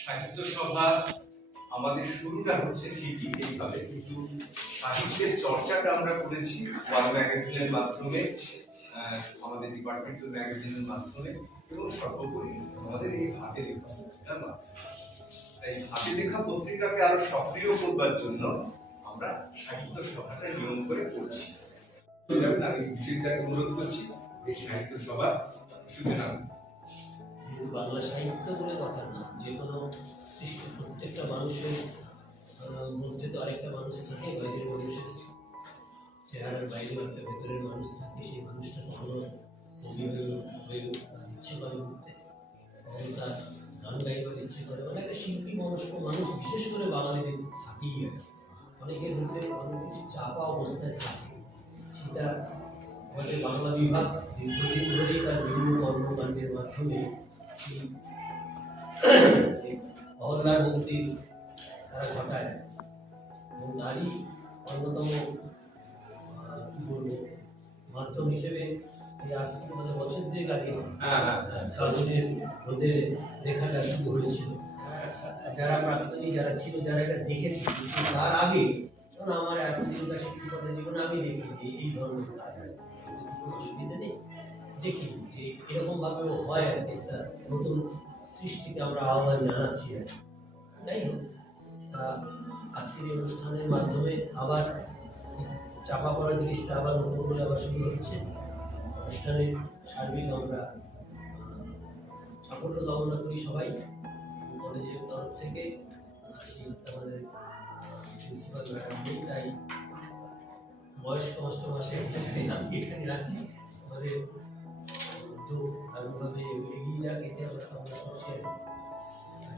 সাহিত্য সভা আমাদের শুরুটা হচ্ছে ঠিকই এইভাবে, কিন্তু সাহিত্যের চর্চাটা আমরা করেছি ওয়ান ম্যাগাজিনের মাধ্যমে, আমাদের ডিপার্টমেন্টাল ম্যাগাজিনের মাধ্যমে, এবং সর্বোপরি আমাদের এই হাতে লেখা পত্রিকার মাধ্যমে। তাই হাতে লেখা পত্রিকাকে আরো সক্রিয় করবার জন্য আমরা সাহিত্য সভাটা নিয়ম করে করছি। আমি বিশেষটাকে অনুরোধ করছি এই সাহিত্য সভা সূচনা। বাংলা সাহিত্য বলে কথা না, যে কোনো সৃষ্টি প্রত্যেকটা মানুষের মধ্যে তো আরেকটা মানুষ থাকে, বাইরের মানুষের চেহারার বাইরেও একটা ভেতরের মানুষ থাকে। সেই মানুষটা কখনো কবি হয়ে ইচ্ছে করে উঠতে, কখনো তার গান গাইবার ইচ্ছে করে, মানে একটা শিল্পী মনস্ক মানুষ বিশেষ করে বাঙালিদের থাকেই আর কি। অনেকের ভিতরে অনেক কিছু চাপা অবস্থায় থাকে, সেটা আমাদের বাংলা বিভাগ দীর্ঘদিন ধরেই তার বিভিন্ন কর্মকাণ্ডের মাধ্যমে অহল্লার মুক্তি তারা ঘটায়, এবং নারী অন্যতম কি বলবো মাধ্যম হিসেবে আজ থেকে মানে বছর দুয়েক আগে কাগজের রোদে লেখাটা শুরু হয়েছিল। যারা প্রাক্তনী যারা ছিল, যারা এটা দেখেছি, তার আগে কারণ আমার এতদিনকার শিক্ষকতা জীবনে আমি দেখি এই ধরনের কাজ কোনো অসুবিধা নেই, দেখি যে এরকমভাবেও হয় আর কি। একটা নতুন সৃষ্টিকে আমরা আহ্বান জানাচ্ছি আর কি। যাই হোক, আজকের এই অনুষ্ঠানের মাধ্যমে আবার চাপা পড়া জিনিসটা আবার নতুন করে আবার শুরু হচ্ছে। অনুষ্ঠানের সার্বিক আমরা সাফল্য কামনা করি সবাই কলেজের তরফ থেকে। আমাদের প্রিন্সিপাল ম্যাডাম নেই, তাই বয়স্ক মাস্টার মাসে আমি এখানে আছি। আমাদের উদ্যোগ আরোভাবে এগিয়ে যাক, এতে আমরা কামনা করছি।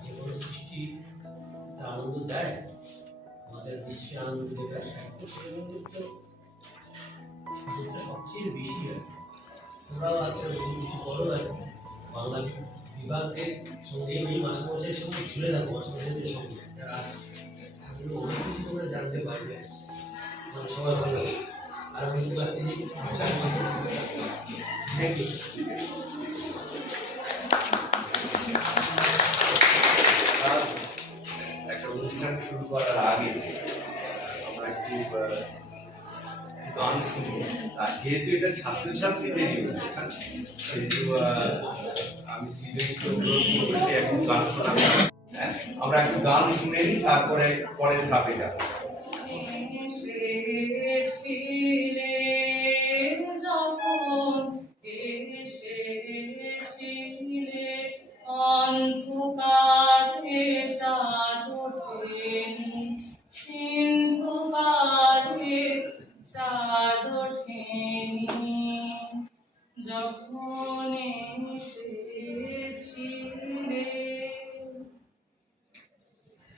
যে কোনো সৃষ্টি আনন্দ দেয়, আমাদের বিশ্বে আনন্দ দেবে সাহিত্য, সেগুলো তো সুযোগটা সবচেয়ে বেশি আর কি। তোমরাও একটা কিছু করো আর কি, বাংলা বিভাগের সঙ্গে এই মাস্টারমশাইয়ের সঙ্গে ঝুলে থাকো, মাস্টারমশাইদের সঙ্গে যারা আছে, অনেক কিছু তোমরা জানতে পারবে। সবাই ভালো আর আমি ক্লাসে থ্যাংক ইউ। একটা অনুষ্ঠান শুরু করার আগে আমরা একটু গান শুনবো। যেহেতু এটা ছাত্রছাত্রীদের অনুষ্ঠান, সেহেতু আমি সিলেক্টকে অনুরোধ করবো সে একটু গান শোনাবে। হ্যাঁ, আমরা একটু গান শুনে নিই, তারপরে পরের ধাপে যাবো। যখন এসেছিলে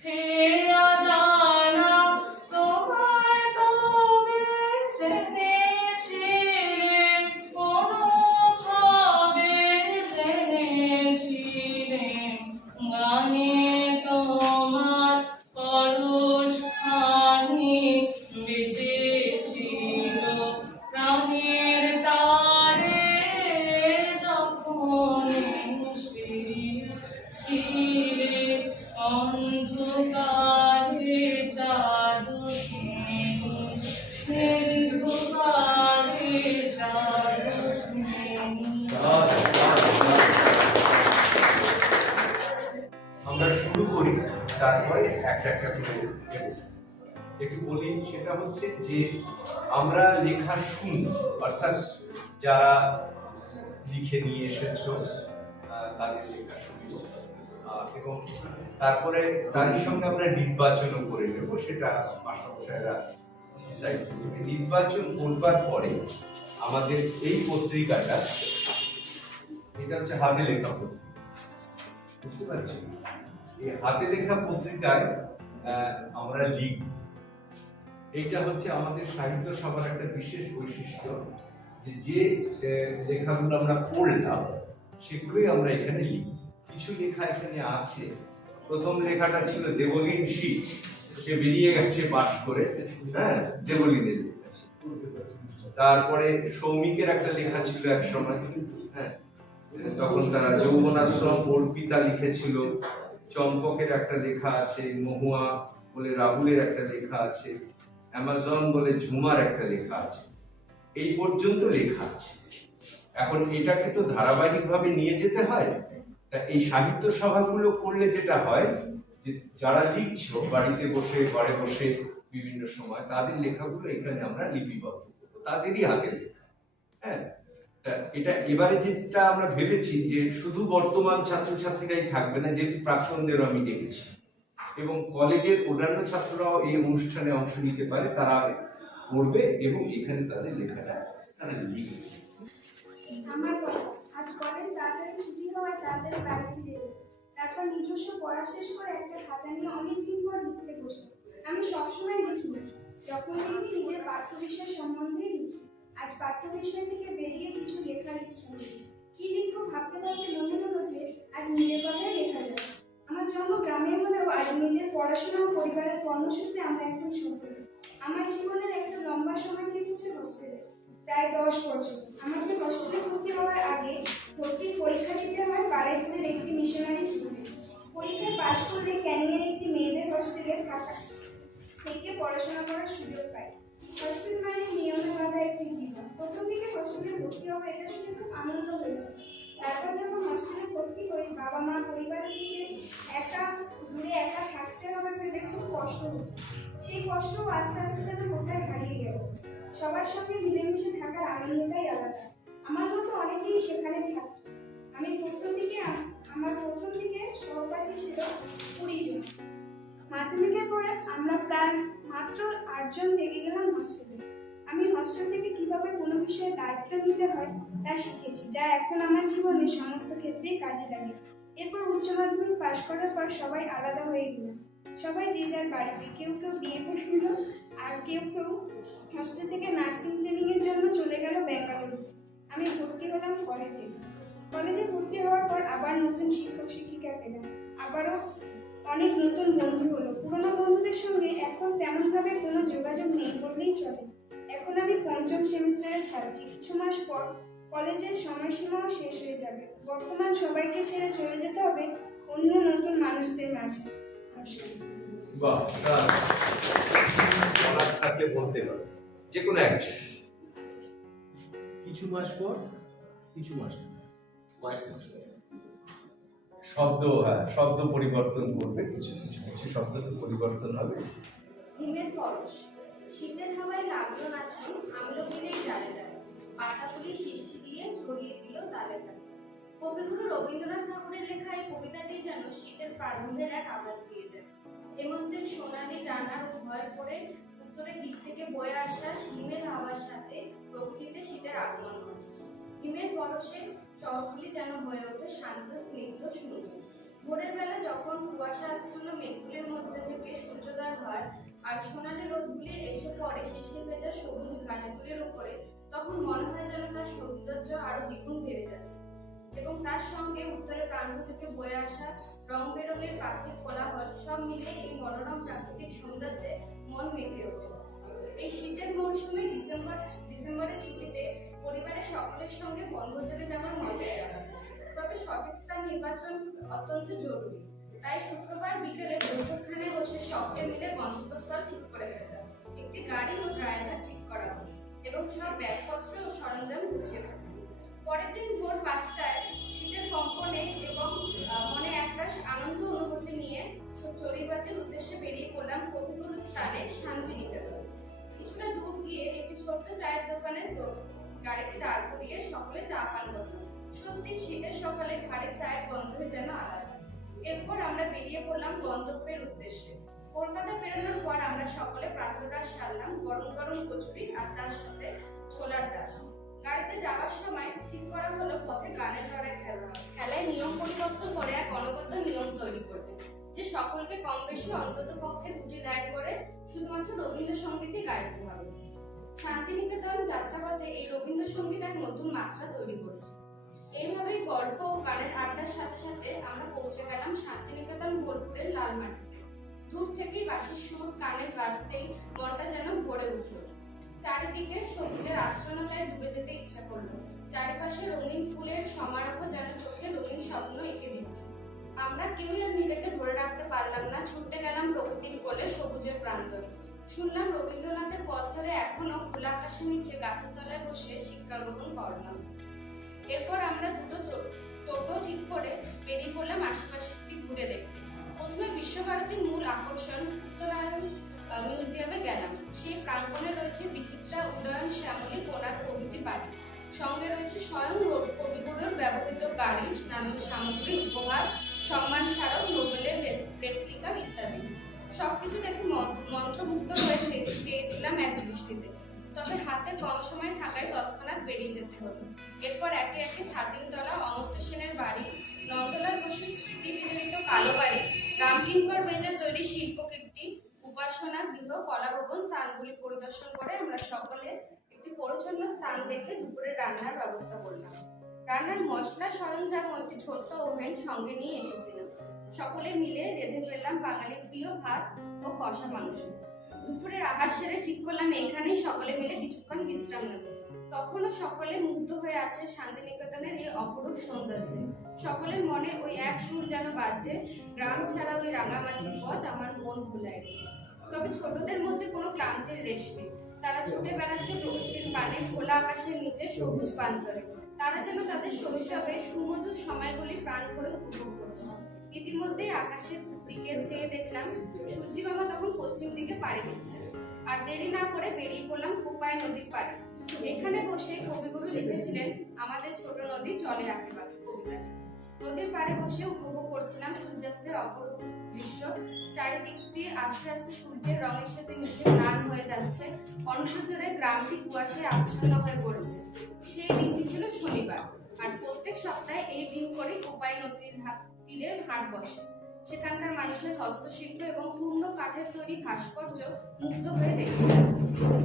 হে অজানা তোমায় কবে জেনেছিলে, কোনোভাবে জেনেছিলে, গানে তোমার পরশখানি বেজেছিল প্রাণের তারে, যখন এসেছিলে অন্ধকারে চাঁদনি, সিন্ধুকারে চাঁদনি। আমরা শুরু করি, তারপরে একটা একটা করে একটু বলি। সেটা হচ্ছে যে আমরা লেখা শুনি, অর্থাৎ যারা লিখে নিয়ে এসেছো তাদের লেখা শুনব, এবং তারপরে তারই সঙ্গে আমরা নির্বাচনও করে নেব। সেটা মাস্টারমশাইরা ডিসাইড করবে। নির্বাচন করবার পরে আমাদের এই পত্রিকাটা, এটা হচ্ছে হাতে লেখা পত্রিকা, বুঝতে পারছি। এই হাতে লেখা পত্রিকায় আমরা লিখব। এইটা হচ্ছে আমাদের সাহিত্য সভার একটা বিশেষ বৈশিষ্ট্য, যে লেখাগুলো আমরা পড়লাম সেগুলোই আমরা এখানে লিখব। কিছু লেখা এখানে আছে। প্রথম লেখাটা ছিল দেবলীন শীত, সে বেরিয়ে গেছে পাশ করে, হ্যাঁ, দেবলীনের লেখা ছিল। তারপরে সৌমিকের একটা লেখা ছিল এক সময়, হ্যাঁ, তখন তারা যৌবনাশ্রম অর্পিতা লিখেছিল, চম্পকের একটা লেখা আছে, মহুয়া বলে রাহুলের একটা লেখা আছে, অ্যামাজন বলে ঝুমার একটা লেখা আছে। এই পর্যন্ত লেখা আছে। এখন এটাকে তো ধারাবাহিকভাবে নিয়ে যেতে হয়। তা এই সাহিত্য সভাগুলো করলে যেটা হয় যে যারা লিখছো বাড়িতে বসে ঘরে বসে বিভিন্ন সময় তাদের লেখাগুলো এখানে আমরা লিপিবদ্ধ করবো, তাদেরই হাতে লেখা। হ্যাঁ, তা এটা এবারে যেটা আমরা ভেবেছি যে শুধু বর্তমান ছাত্রছাত্রীরাই থাকবে না, যেহেতু প্রাক্তনদেরও আমি ডেকেছি এবং কলেজের অন্যান্য ছাত্ররাও এই অনুষ্ঠানে অংশ নিতে পারে, তারা পড়বে এবং এখানে তাদের লেখাটা তারা লিখবে। আমার কথা, আজ কলেজ তাড়াতাড়ি ছুটি হওয়ায় তাড়াতাড়ি বাড়ি ফিরে এলো। তারপর নিজস্ব পড়া শেষ করে একটা খাতা নিয়ে অনেকদিন পর লিখতে বসে। আমি সবসময় লিখি, যখন লিখি নিজের পাঠ্য বিষয় সম্বন্ধেই লিখি। আজ পাঠ্য বিষয় থেকে বেরিয়ে কিছু লেখার ইচ্ছা নেই। কি লিখবো ভাবতে ভাবতে মনে হলো যে আজ নিজের কথাই লেখা যায়। আমার জন্ম গ্রামে হলেও আজ নিজের পড়াশোনা ও পরিবারের কর্মসূত্রে আমরা এখন সফল। আমার জীবনের একটা লম্বা সময় কেটেছে হোস্টেলে, প্রায় 10 বছর। আমাকে হোস্টেলে ভর্তি হওয়ার আগে ভর্তির পরীক্ষা দিতে হয় বারেপুরের একটি মিশনারি স্কুলে। পরীক্ষায় পাশ করলে ক্যানিংয়ের একটি মেয়েদের হোস্টেলে থাকা থেকে পড়াশোনা করার সুযোগ পাই। হোস্টেল মানে নিয়মে বাঁধা একটি জীবন। প্রথম দিকে হোস্টেলে ভর্তি হওয়া এটা শুনে খুব আনন্দ হয়েছে। তারপর যখন হোস্টেলে ভর্তি করি, বাবা মা পরিবারের দিকে দূরে একা থাকতে হবে ভেবে খুব কষ্ট হতো। সেই কষ্ট আস্তে আস্তে যেন কোথায় হারিয়ে গেল। সবার সঙ্গে মিলেমিশে থাকার আনন্দটাই আলাদা। আমার মতো অনেকেই সেখানে থাকত। আমার প্রথম দিকে সহপাঠী ছিল 20 জন। মাধ্যমিকের পরে আমরা প্রায় মাত্র 8 জন থেকে গেলাম হোস্টেলে। আমি হোস্টেল থেকে কিভাবে কোনো বিষয়ে দায়িত্ব নিতে হয় তা শিখেছি, যা এখন আমার জীবনে সমস্ত ক্ষেত্রেই কাজে লাগে। এরপর উচ্চ মাধ্যমিক পাশ করার পর সবাই আলাদা হয়ে গেল। সবাই যে যার বাড়িতে, কেউ কেউ বিয়ে করে নিল, আর কেউ কেউ হোস্টেল থেকে নার্সিং ট্রেনিংয়ের জন্য চলে গেল বেঙ্গালুরু। আমি ভর্তি হলাম কলেজে ভর্তি হওয়ার পর আবার নতুন শিক্ষক শিক্ষিকা পেলাম, আবারও অনেক নতুন বন্ধু হলো। পুরোনো বন্ধুদের সঙ্গে এখন তেমনভাবে কোনো যোগাযোগ নেই বললেই চলে। এখন আমি 5ম সেমিস্টারের ছাত্রী। কিছু মাস পর কলেজের সময়সীমাও শেষ হয়ে যাবে। বর্তমান সবাইকে ছেড়ে চলে যেতে হবে অন্য নতুন মানুষদের মাঝে। বাহ, বলার থাকলে বলতে পারো যে কোনো একজন। কিছু মাস পর, কয়েক মাস পর শব্দ পরিবর্তন করবে, কিছু শব্দ তো পরিবর্তন হবে। হিমের পরশ, শীতের হাওয়ায় লাগলো নাচন, আমলো দিলেই ডালে ডালে, পাতাগুলি শিশি দিয়ে ছড়িয়ে দিল তালে তালে। কবিগুরু রবীন্দ্রনাথ ঠাকুরের লেখা এই কবিতাটি যেন শীতের প্রারম্ভের এক আভাস দিয়ে যায়। হেমন্তের সোনালি ডানার ভয় পড়ে উত্তরের দিক থেকে বয়ে আসা হিমের হাওয়ার সাথে প্রকৃতিতে শীতের আগমন ঘটে। হিমের পরশে শহরগুলি যেন হয়ে ওঠে শান্ত স্নিগ্ধ সুন্দর। ভোরের বেলা যখন কুয়াশা আচ্ছন্ন মেঘগুলির মধ্যে থেকে সূর্যোদয় হয় আর সোনালি রোদগুলি এসে পড়ে শিশির ভেজা সবুজ ঘাসগুলির উপরে, তখন মনে হয় যেন তার সৌন্দর্য আরো দ্বিগুণ বেড়ে যাচ্ছে। এবং তার সঙ্গে উত্তরের প্রান্ত থেকে বয়ে আসা রং বেরঙের পাখির কোলাহল, সব মিলে এই মনোরম প্রাকৃতিক সৌন্দর্যে মন মেতে ওঠে। এই শীতের মৌসুমে ডিসেম্বরের ছুটিতে পরিবারের সকলের সঙ্গে বনভোজনে যাওয়ার মজাই আলাদা। তবে সঠিক স্থান নির্বাচন অত্যন্ত জরুরি। তাই শুক্রবার বিকেলে বৈঠকখানে বসে সকলে মিলে গন্তব্যস্থল ঠিক করে ফেললাম। একটি গাড়ি ও ড্রাইভার ঠিক করা হলো এবং সব ব্যাগপত্র ও সরঞ্জাম গুছিয়ে ফেললাম। পরের দিন ভোর 5টায় শীতের কম্পনে এবং মনে একরাশ আনন্দ অনুভূতি নিয়ে চড়ুইবাতির উদ্দেশ্যে বেরিয়ে পড়লাম কবিগুরু স্থানে শান্তিনিকেতন। কিছুটা দূর গিয়ে একটি ছোট্ট চায়ের দোকানে গাড়িটি দাঁড় করিয়ে সকলে চা পান করলাম। সত্যি শীতের সকালে ঘাড়ে চায়ের গন্ধে যেন আলাদা। এরপর আমরা বেরিয়ে পড়লাম গন্তব্যের উদ্দেশ্যে। কলকাতা বেরোনোর পর আমরা সকলে প্রাতঃকাল সারলাম, গরম গরম কচুরি আর তার সাথে ছোলার ডাল। গাড়িতে যাওয়ার সময় ঠিক করা হলো পথে গানের লড়াই খেলায় নিয়ম পরিবর্তন করে এক অনবদ্য নিয়ম তৈরি করবে, যে সকলকে কম বেশি অন্তত পক্ষে 2টি লাইন করে শুধুমাত্র রবীন্দ্রসঙ্গীতই গাইতে হবে। শান্তিনিকেতন যাত্রাপথে এই রবীন্দ্রসঙ্গীত এক নতুন মাত্রা তৈরি করছে। এইভাবেই গল্প ও গানের আড্ডার সাথে সাথে আমরা পৌঁছে গেলাম শান্তিনিকেতন বোলপুরের লালমাটিতে। দূর থেকেই বাঁশির সুর কানে বাজতেই মনটা যেন ভরে উঠল। চারিদিকে সবুজের আচ্ছন্নতায় ডুবে যেতে ইচ্ছা করলো। চারিপাশে রঙিন ফুলের সমারোহ যেন চোখে রঙিন স্বপ্ন এঁকে দিচ্ছে। আমরা কেউই আর নিজেকে ধরে রাখতে পারলাম না, ছুটে গেলাম প্রকৃতির কোলে সবুজের প্রান্তরে। শুনলাম রবীন্দ্রনাথের পথ ধরে এখনো খোলা আকাশের নিচে গাছের তলায় বসে শিক্ষা গ্রহণ করলাম। এরপর আমরা দুটো টোটো ঠিক করে বেরিয়ে পড়লাম আশেপাশটি ঘুরে দেখতে। প্রথমে বিশ্বভারতীর মূল আকর্ষণ উত্তরায়ণ মিউজিয়ামে গেলাম। সেই প্রাঙ্গণে রয়েছে বিচিত্রা, উদয়ন, শ্যামলী, কোণার প্রভৃতি বাড়ি। সঙ্গে রয়েছে স্বয়ং কবিগুরুর ব্যবহৃত গাড়ি, নানান সামগ্রী, উপহার, সম্মান স্মারক, নোবেলের রেপ্লিকা ইত্যাদি। সবকিছু দেখে মন্ত্রমুগ্ধ হয়েছে চেয়েছিলাম এক দৃষ্টিতে, তবে হাতে কম সময় থাকায় তৎক্ষণাৎ বেরিয়ে যেতে হলো। এরপর একে একে ছাতিমতলা, অমর্ত্য সেনের বাড়ি, নন্দলাল বসুর স্মৃতি বিজড়িত কালো বাড়ি, রামকিঙ্কর বেজের তৈরি শিল্পকীর্তি, উপাসনা গৃহ, কলাভবন স্থানগুলি পরিদর্শন করে আমরা সকলে একটি পরিচ্ছন্ন স্থান দেখে দুপুরে রান্নার ব্যবস্থা করলাম। রান্নার মশলা সরঞ্জাম ও একটি ছোট্ট ওভেন সঙ্গে নিয়ে এসেছিলাম। সকলে মিলে রেঁধে ফেললাম বাঙালির প্রিয় ভাত ও কষা মাংস। দুপুরের আহার সেরে ঠিক করলাম এখানেই সকলে মিলে কিছুক্ষণ বিশ্রাম নেব। তখনও সকলে মুগ্ধ হয়ে আছে শান্তিনিকেতনের এই অপরূপ সৌন্দর্যে। সকলের মনে ওই এক সুর যেন বাজছে, গ্রাম ছাড়া ওই রাঙামাটির পথ আমার মন ভুলায়। তবে ছোটদের মধ্যে কোনো ক্লান্তির রেশ নেই। তারা ছুটে বেড়াচ্ছে প্রকৃতির পানে, খোলা আকাশের নিচে সবুজ প্রান্তরে। তারা যেন তাদের শৈশবে সুমধুর সময়গুলি প্রাণ ভরে উপভোগ করছে। ইতিমধ্যেই আকাশের দিকে চেয়ে দেখলাম সূর্যি মামা তখন পশ্চিম দিকে পাড়ি দিচ্ছে। আর দেরি না করে বেরিয়ে পড়লাম কোপাই নদীর পাড়ে। এখানে বসে কবিগুরু লিখেছিলেন আমাদের ছোট নদী চলে আশীর্বাদ কবিতাটি। নদীর পাড়ে বসে উপভোগ করছিলাম সূর্যাস্তের অপরূপ দৃশ্য। চারিদিকটি আস্তে আস্তে সূর্যের রঙের সাথে মিশে ম্লান হয়ে যাচ্ছে। অনেক দূরে গ্রামটি কুয়াশায় আচ্ছন্ন হয়ে পড়েছে। সেই দিনটি ছিল শনিবার, আর প্রত্যেক সপ্তাহে এই দিন করে কোপাই নদীর তীরে হাট বসে। সেখানকার মানুষের হস্তশিল্প এবং পূর্ণ কাঠের তৈরি ভাস্কর্য মুগ্ধ হয়ে দেখছিলেন।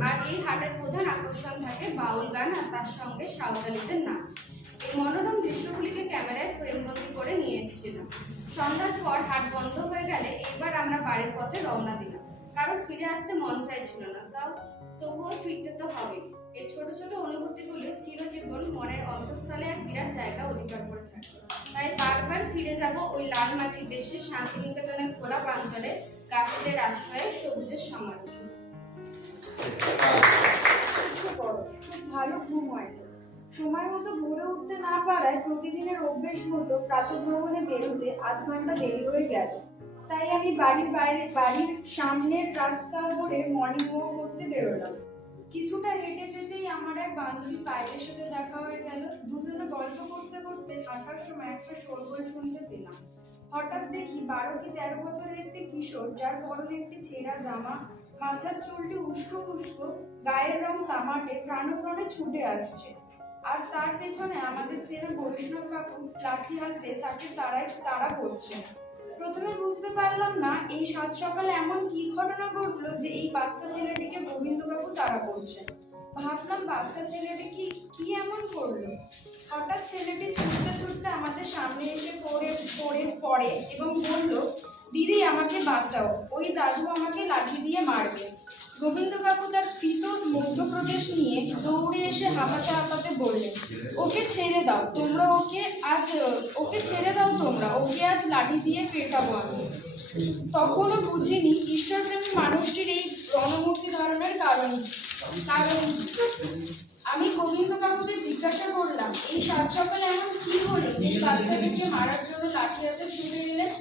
আর এই হাটের প্রধান আকর্ষণ থাকে বাউল গান আর তার সঙ্গে সাঁওতালিদের নাচ। এই মনোরম দৃশ্যগুলিকে ক্যামেরায় ফ্রেমবন্দি করে নিয়ে এসেছিলাম। সন্ধ্যার পর হাট বন্ধ হয়ে গেলে এইবার আমরা বাড়ির পথে রওনা দিলাম, কারণ ফিরে আসতে মন চাইছিল না। তবুও ফিরতে তো হবে। এই ছোট ছোট অনুভূতিগুলি চিরজীবন মনের অন্তঃস্থলে এক বিরাট জায়গা অধিকার করে থাকে। তাই বারবার ফিরে যাব ওই লাল মাটির দেশে, শান্তিনিকেতনের খোলা প্রান্তরে, গাছেদের আশ্রয়ে, সবুজের সমারোহ। খুব ভালো ঘুম হয়। সময় মতো ভোরে উঠতে না পারায় প্রতিদিনের অভ্যেস মতো প্রাতঃভ্রমণে বেরোতে আধ ঘন্টা দেরি হয়ে গেল। তাই আমি বাড়ির সামনের রাস্তা ধরে মর্নিং ওয়াক করতে বেরোলাম। কিছুটা হেঁটে যেতেই আমার এক বান্ধবী পায়েলের সাথে দেখা হয়ে গেল। দুজনে গল্প করতে করতে হাঁটার সময় একটা শোরগোল শুনতে পেলাম। হঠাৎ দেখি 12 কি 13 বছরের একটি কিশোর, যার পরনে একটি ছেঁড়া জামা, মাথার চুলটি উস্কো খুস্কো, গায়ের রং তামাটে, প্রাণপণে ছুটে আসছে। আর তার পেছনে আমাদের চেনা বৈষ্ণব কাকু লাঠি হাতে তাকে তাড়া করছে। প্রথমে বুঝতে পারলাম না এই সাত সকালে এমন কি ঘটনা ঘটলো যে এই বাচ্চা ছেলেটিকে গোবিন্দ কাকু তাড়া করছে। ভাবলাম বাচ্চা ছেলেটি কি এমন করলো। হঠাৎ ছেলেটি ছুটতে ছুটতে আমাদের সামনে এসে পড়ে এবং বলল, দিদি আমাকে বাঁচাও, ওই দাদু আমাকে লাঠি দিয়ে মারবে। গোবিন্দ কাকু তার স্ফীত মধ্যপ্রদেশ নিয়ে দৌড়ে এসে হাঁপাতে হাঁপাতে বললেন, ওকে ছেড়ে দাও তোমরা, ওকে আজ লাঠি দিয়ে পেটাবো আমি। তখনও বুঝিনি ঈশ্বরপ্রেমী মানুষটির এই রণমূর্তি ধারণের কারণ। আমি গোবিন্দ কাকুকে জিজ্ঞাসা করলাম, এই সাত সকালে এমন কি হলো যে বাচ্চাটিকে মারার জন্য লাঠি হাতে ছুটে এলেন?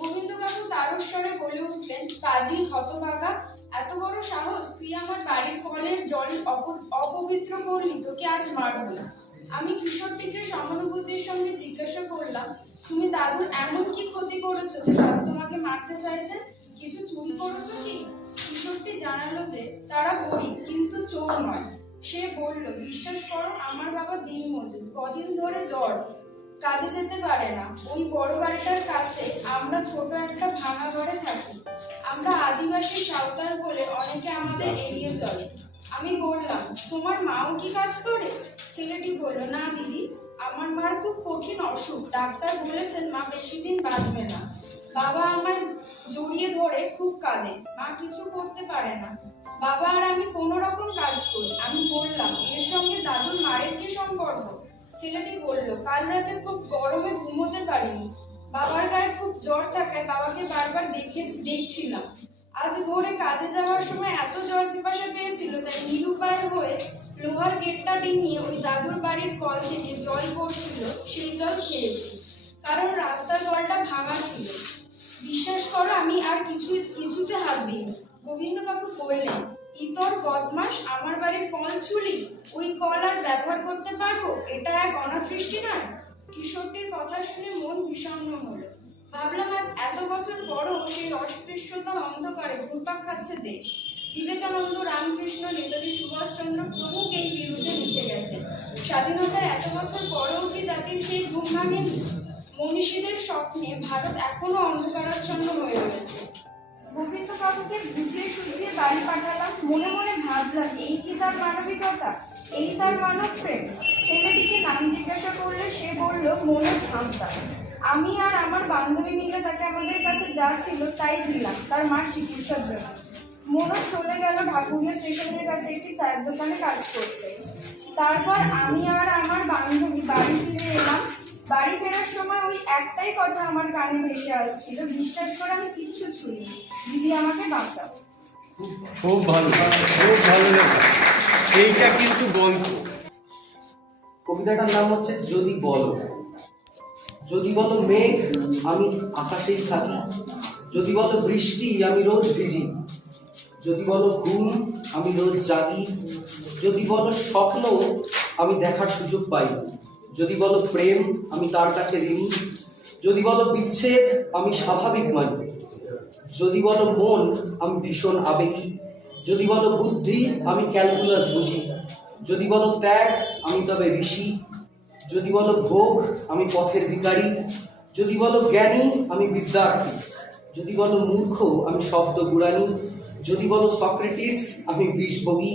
গোবিন্দ কাকু তারস্বরে বলে উঠলেন, কাজী হতভাগা, এত বড় সাহস, তুই আমার বাড়ির কলের জল অপবিত্র করলি, তোকে আজ মারবো না। আমি কিশোরটিকে সহানুভূতির সঙ্গে জিজ্ঞাসা করলাম, তুমি দাদুর এমন কি ক্ষতি করেছো যে দাদু তোমাকে মারতে চাইছেন? কিছু চুরি করেছো কি? কিশোরটি জানালো যে তারা গরিব কিন্তু চোর নয়। সে বলল, বিশ্বাস করো, আমার বাবা দিনমজুর, কদিন ধরে জ্বর, কাজে যেতে পারে না। ওই বড় বাড়িটার কাছে আমরা ছোট একটা ভাঙা ঘরে থাকি। আমরা আদিবাসী সাঁওতাল বলে অনেকে আমাদের এড়িয়ে চলে। আমি বললাম, তোমার মাও কি কাজ করে? ছেলেটি বলল, না দিদি, আমার মার খুব কঠিন অসুখ, ডাক্তার বলেছেন মা বেশি দিন বাঁচবে না। বাবা আমায় জড়িয়ে ধরে খুব কাঁদে, মা কিছু করতে পারে না। বাবা আর আমি কোনো রকম কাজ করি। আমি বললাম, এর সঙ্গে দাদুর মারের কি সম্পর্ক? ছেলেটি বলল, কাল রাতে খুব গরমে ঘুমোতে পারিনি, বাবার গায়ে খুব জ্বর থাকায় বাবাকে বারবার দেখছিলাম। আজ ভোরে কাজে যাওয়ার সময় এত জ্বর পিপাসা পেয়েছিল, তাই নিরুপায় হয়ে লোহার গেটটা ডিঙিয়ে ওই দাদুর বাড়ির কল থেকে জল পড়ছিল সেই জল খেয়েছি, কারণ রাস্তার কলটা ভাঙা ছিল। বিশ্বাস করো, আমি আর কিছুতে হাত দিইনি। গোবিন্দ কাকু বললেন, ইতর বদমাস, আমার বাড়ির কল চুলি, ওই কল আর ব্যবহার করতে পারবো? এটা এক অনাসৃষ্টি নয়? কিশোরটির কথা শুনে মন বিষণ্ণ হলো। ভাবলাম আজ এত বছর পরও সেই অস্পৃশ্যতার অন্ধকারে ঘুরপাক খাচ্ছে দেশ। বিবেকানন্দ, রামকৃষ্ণ, নেতাজি সুভাষচন্দ্র প্রমুখ এই বিরুদ্ধে লিখে গেছে। স্বাধীনতার এত বছর পরেও কি জাতির সেই ঘুম ভাঙেনি? মনীষীদের স্বপ্নে ভারত এখনো অন্ধকারাচ্ছন্ন হয়ে রয়েছে। গোবিন্দ কাকুকে বুঝিয়ে সুঝিয়ে বাড়ি পাঠালাম। মনে মনে ভাবলাম, এই কি তার মানবিকতা, এই তার মানব প্রেম? ছেলেটিকে নাম জিজ্ঞাসা করলে সে বলল মনোজ হাঁসদা। আমি আর আমার বান্ধবী মিলে তাকে আমাদের কাছে যা ছিল তাই দিলাম তার মার চিকিৎসার জন্য। মনোজ চলে গেল ঢাকুরিয়া স্টেশনের কাছে একটি চায়ের দোকানে কাজ করতে। তারপর আমি আর আমার বান্ধবী বাড়ি ফিরে এলাম। বাড়ি ফেরার সময় ওই একটাই কথা আমার কানে ভেসে আসছিল, বিশ্বাস করে আমি কিচ্ছু ছুঁইনি, দিদি আমাকে বাঁচাও। খুব ভালো, খুব ভালো লেখা। এইটা কিন্তু বন্ধ। কবিতাটার নাম হচ্ছে যদি বলো। যদি বলো মেঘ, আমি আকাশেই থাকি। যদি বলো বৃষ্টি, আমি রোজ ভিজি। যদি বলো ঘুম, আমি রোজ জাগি। যদি বলো স্বপ্ন, আমি দেখার সুযোগ পাই। যদি বলো প্রেম, আমি তার কাছে ঋণী। যদি বলো বিচ্ছেদ, আমি স্বাভাবিক মানি। যদি বলো মন, আমি ভীষণ আবেগী। যদি বলো বুদ্ধি, আমি ক্যালকুলাস বুঝি। যদি বলো ত্যাগ, আমি তবে ঋষি। যদি বলো ভোগ, আমি পথের ভিখারি। যদি বলো জ্ঞানী, আমি বিদ্যার্থী। যদি বলো মূর্খ, আমি শব্দ গুড়ানি। যদি বলো সক্রেটিস, আমি বিষভোগী।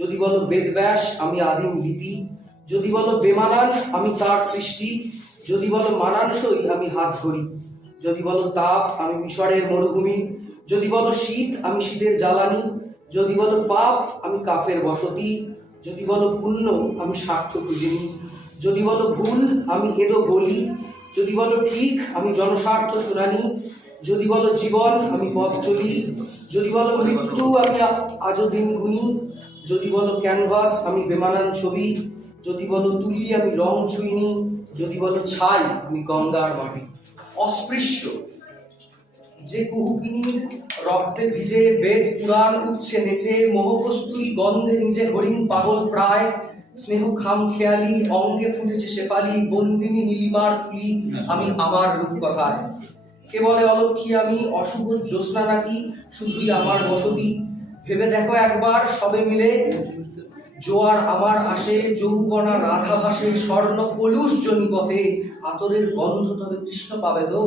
যদি বলো বেদব্যাস, আমি আদিম লিপি। যদি বলো বেমানান, আমি তার সৃষ্টি। যদি বলো মানানসই, আমি হাত ধরি। যদি বলো তাপ, আমি মিশরের মরুভূমি। যদি বলো শীত, আমি শীতের জ্বালানি। যদি বলো পাপ, আমি কাফের বসতি। যদি বলো পুণ্য, আমি স্বার্থ খুঁজিনি। যদি বলো ভুল, আমি এদো বলি। যদি বলো ঠিক, আমি জনস্বার্থ শুনানি। যদি বলো জীবন, আমি পথ চলি। যদি বলো মৃত্যু, আমি আজও দিন গুনি। যদি বলো ক্যানভাস, আমি বেমানান ছবি। যদি বলো তুলি, আমি রং ছুঁইনি। যদি বলো ছাই, আমি গঙ্গার মাটি। অস্পৃশ্য যে কুহুকিনী রক্তে ভিজে বেদ পুরাণ উঠছে নেচে, মোহকস্তুরী গন্ধে নিজে হরিণ পাগল প্রায়। স্নেহ খাম খেয়ালি অঙ্গে ফুটেছে শেফালি, বন্দিনী নীলিমার তুলি আমি আমার রূপকথায়। কে বলে অলক্ষী আমি, অশুভ জ্যোৎস্না নাকি শুধুই আমার বসতি? ভেবে দেখো একবার সবে মিলে, জোয়ার আমার আসে, যৌবনা রাধা ভাসে, স্বর্ণ কলুষ জনি পথে, আতরের গন্ধ তবে কৃষ্ণ পাবে তো?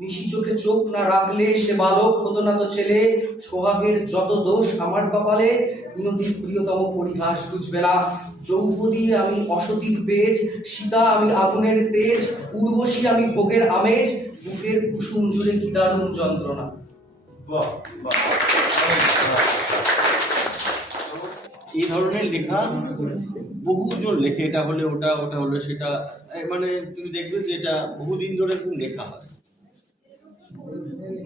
নিশি চোখে চোখ না রাখলে সে বালক হতো না তো ছেলে। সোহাগের যত দোষ আমার কপালে, বিনোদীর প্রিয়তম পরিহাস বুঝবে না। দ্রৌপদী আমি অসতীর পেজ, সীতা আমি আগুনের তেজ, উর্বশী আমি ভোগের আমেজ, বুকের কুসুম জুড়ে কি দারুণ যন্ত্রণা। বাহ বাহ। এই ধরনের লেখা বহুজন লেখে, এটা হলে ওটা, ওটা হলে সেটা, মানে তুমি দেখবে যে এটা বহুদিন ধরে খুব লেখা হয়।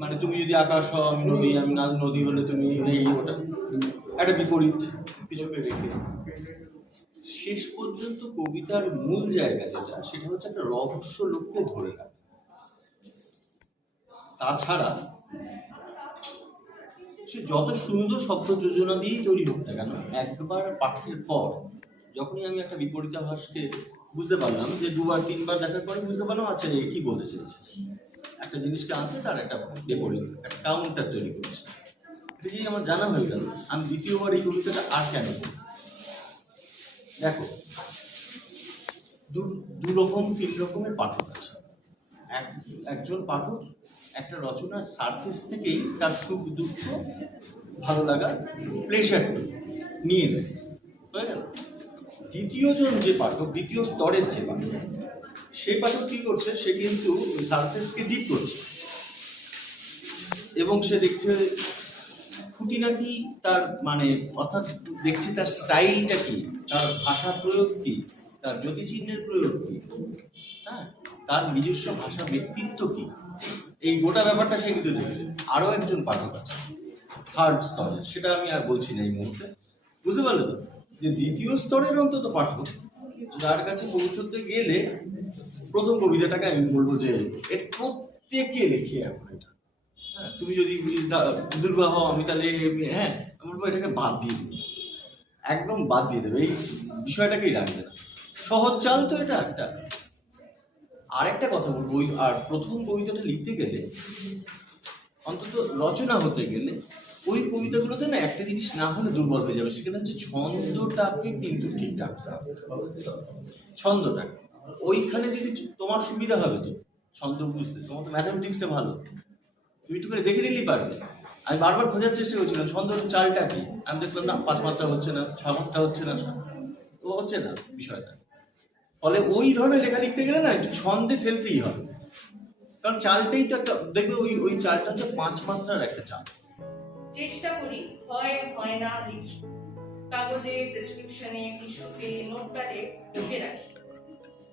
মানে তুমি যদি আকাশ হও, আমি নদী, আমি না নদী হলে তুমি এই ওটা, একটা বিপরীত কিছুকে রেখে শেষ পর্যন্ত কবিতার মূল জায়গা যেটা, সেটা হচ্ছে একটা রহস্য লোককে ধরে রাখা। তাছাড়া সে যত সুন্দর শব্দ যোজনা দিয়েই তৈরি হোক না কেন, একবার পাঠের পর যখনই আমি একটা বিপরীতাভাসকে বুঝতে পারলাম, যে দুবার তিনবার দেখার পরে বুঝতে পারলাম আচ্ছা এ কি বলতে চেয়েছে, একটা জিনিসকে আছে তার একটা বিপরীত, একটা কাউন্টার তৈরি করেছে, এটা যদি আমার জানা হয়ে গেল, আমি দ্বিতীয়বার এই কবিতাটা আর কেন বলবো? দেখো, দু রকম তিন রকমের পাঠক আছে। একজন পাঠক একটা রচনার সারফেস থেকেই তার সুখ দুঃখ ভালো লাগা প্লেজারটা নিয়ে নেয়, হয়ে গেল। দ্বিতীয়জন যে পাঠক, দ্বিতীয় স্তরের যে পাঠক, সেই পাঠক কি করছে, সে কিন্তু সারফেসকে ডিপ করছে এবং সে দেখছে খুঁটিনাটি তার, মানে অর্থাৎ দেখছে তার স্টাইলটা কি, তার ভাষা প্রয়োগ কি, তার জ্যোতিচিহ্নের প্রয়োগ কি, হ্যাঁ, তার নিজস্ব ভাষা ব্যক্তিত্ব কি, এই গোটা ব্যাপারটা সে কিন্তু দেখছে। আরও একজন পাঠক আছে থার্ড স্তরের, সেটা আমি আর বলছি না এই মুহূর্তে, বুঝতে পারলে তো? যে দ্বিতীয় স্তরের অন্তত পাঠক, যার কাছে পৌঁছতে গেলে প্রথম কবিতাটাকে আমি বলবো যে এর প্রত্যেকে লিখে এখন এটা। হ্যাঁ, তুমি যদি দুর্গা হও, আমি তাহলে হ্যাঁ আমি বলবো এটাকে বাদ দিয়ে দেবে, একদম বাদ দিয়ে দেবে, এই বিষয়টাকেই রাখবে না। সহজ চাল তো এটা একটা। আরেকটা কথা বলবো, ওই আর প্রথম কবিতাটা লিখতে গেলে, অন্তত রচনা হতে গেলে, ওই কবিতাগুলোতে না একটা জিনিস না হলে দুর্বল হয়ে যাবে, সেখানে হচ্ছে ছন্দটাকে কিন্তু ঠিক রাখতে হবে। ছন্দটাকে ওইখানে যদি তোমার সুবিধা হবে, তো ছন্দ বুঝতে, তোমার তো ম্যাথামেটিক্সটা ভালো, তুমি একটু করে দেখে নিলেই পারবে। আমি বারবার খোঁজার চেষ্টা করছিলাম ছন্দর চালটা কি, আমি দেখলাম না 5 মাত্রা হচ্ছে না, 6 মাত্রা হচ্ছে না, তো হচ্ছে না বিষয়টা। ফলে ওই ধরনের লেখা লিখতে গেলে না একটু ছন্দে ফেলতেই হবে, কারণ চালটাই তো একটা, দেখবে ওই চালটা হচ্ছে 5 মাত্রার একটা চাল। চেষ্টা করি হয় না লিখি, কাগজে, প্রেসক্রিপশনে, টিস্যুতে, নোটপ্যাডে লিখে রাখি,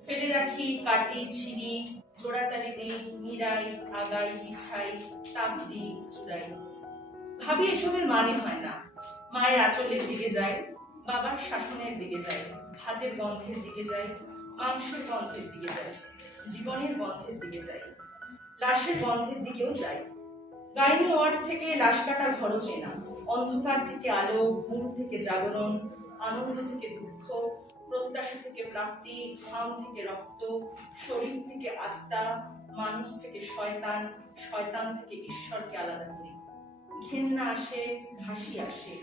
ফেলে রাখি, কাটি, ছিঁড়ি, জোড়াতালি দিই, নিড়াই, আগাই, বিছাই, তাপ দিই, চুড়াই। ভাবি এসবের মানে হয় না। মায়ের আঁচলের দিকে যাই, বাবার শাসনের দিকে যাই, ভাতের গন্ধের দিকে যাই, মাংসের গন্ধের দিকে যাই, জীবনের গন্ধের দিকে যাই, লাশের গন্ধের দিকেও যাই। গাইনি ওয়ার্ড থেকে লাশ কাটা ঘর চেনা, অন্ধকার থেকে আলো, ঘুম থেকে জাগরণ, আনন্দ থেকে দুঃখ, প্রত্যাশা থেকে প্রাপ্তি, ঘাম থেকে রক্ত, শরীর থেকে আত্মা, মানুষ থেকে শয়তান, শয়তান থেকে ঈশ্বরকে আলাদা করি। ঘেন্না আসে, হাসি আসে,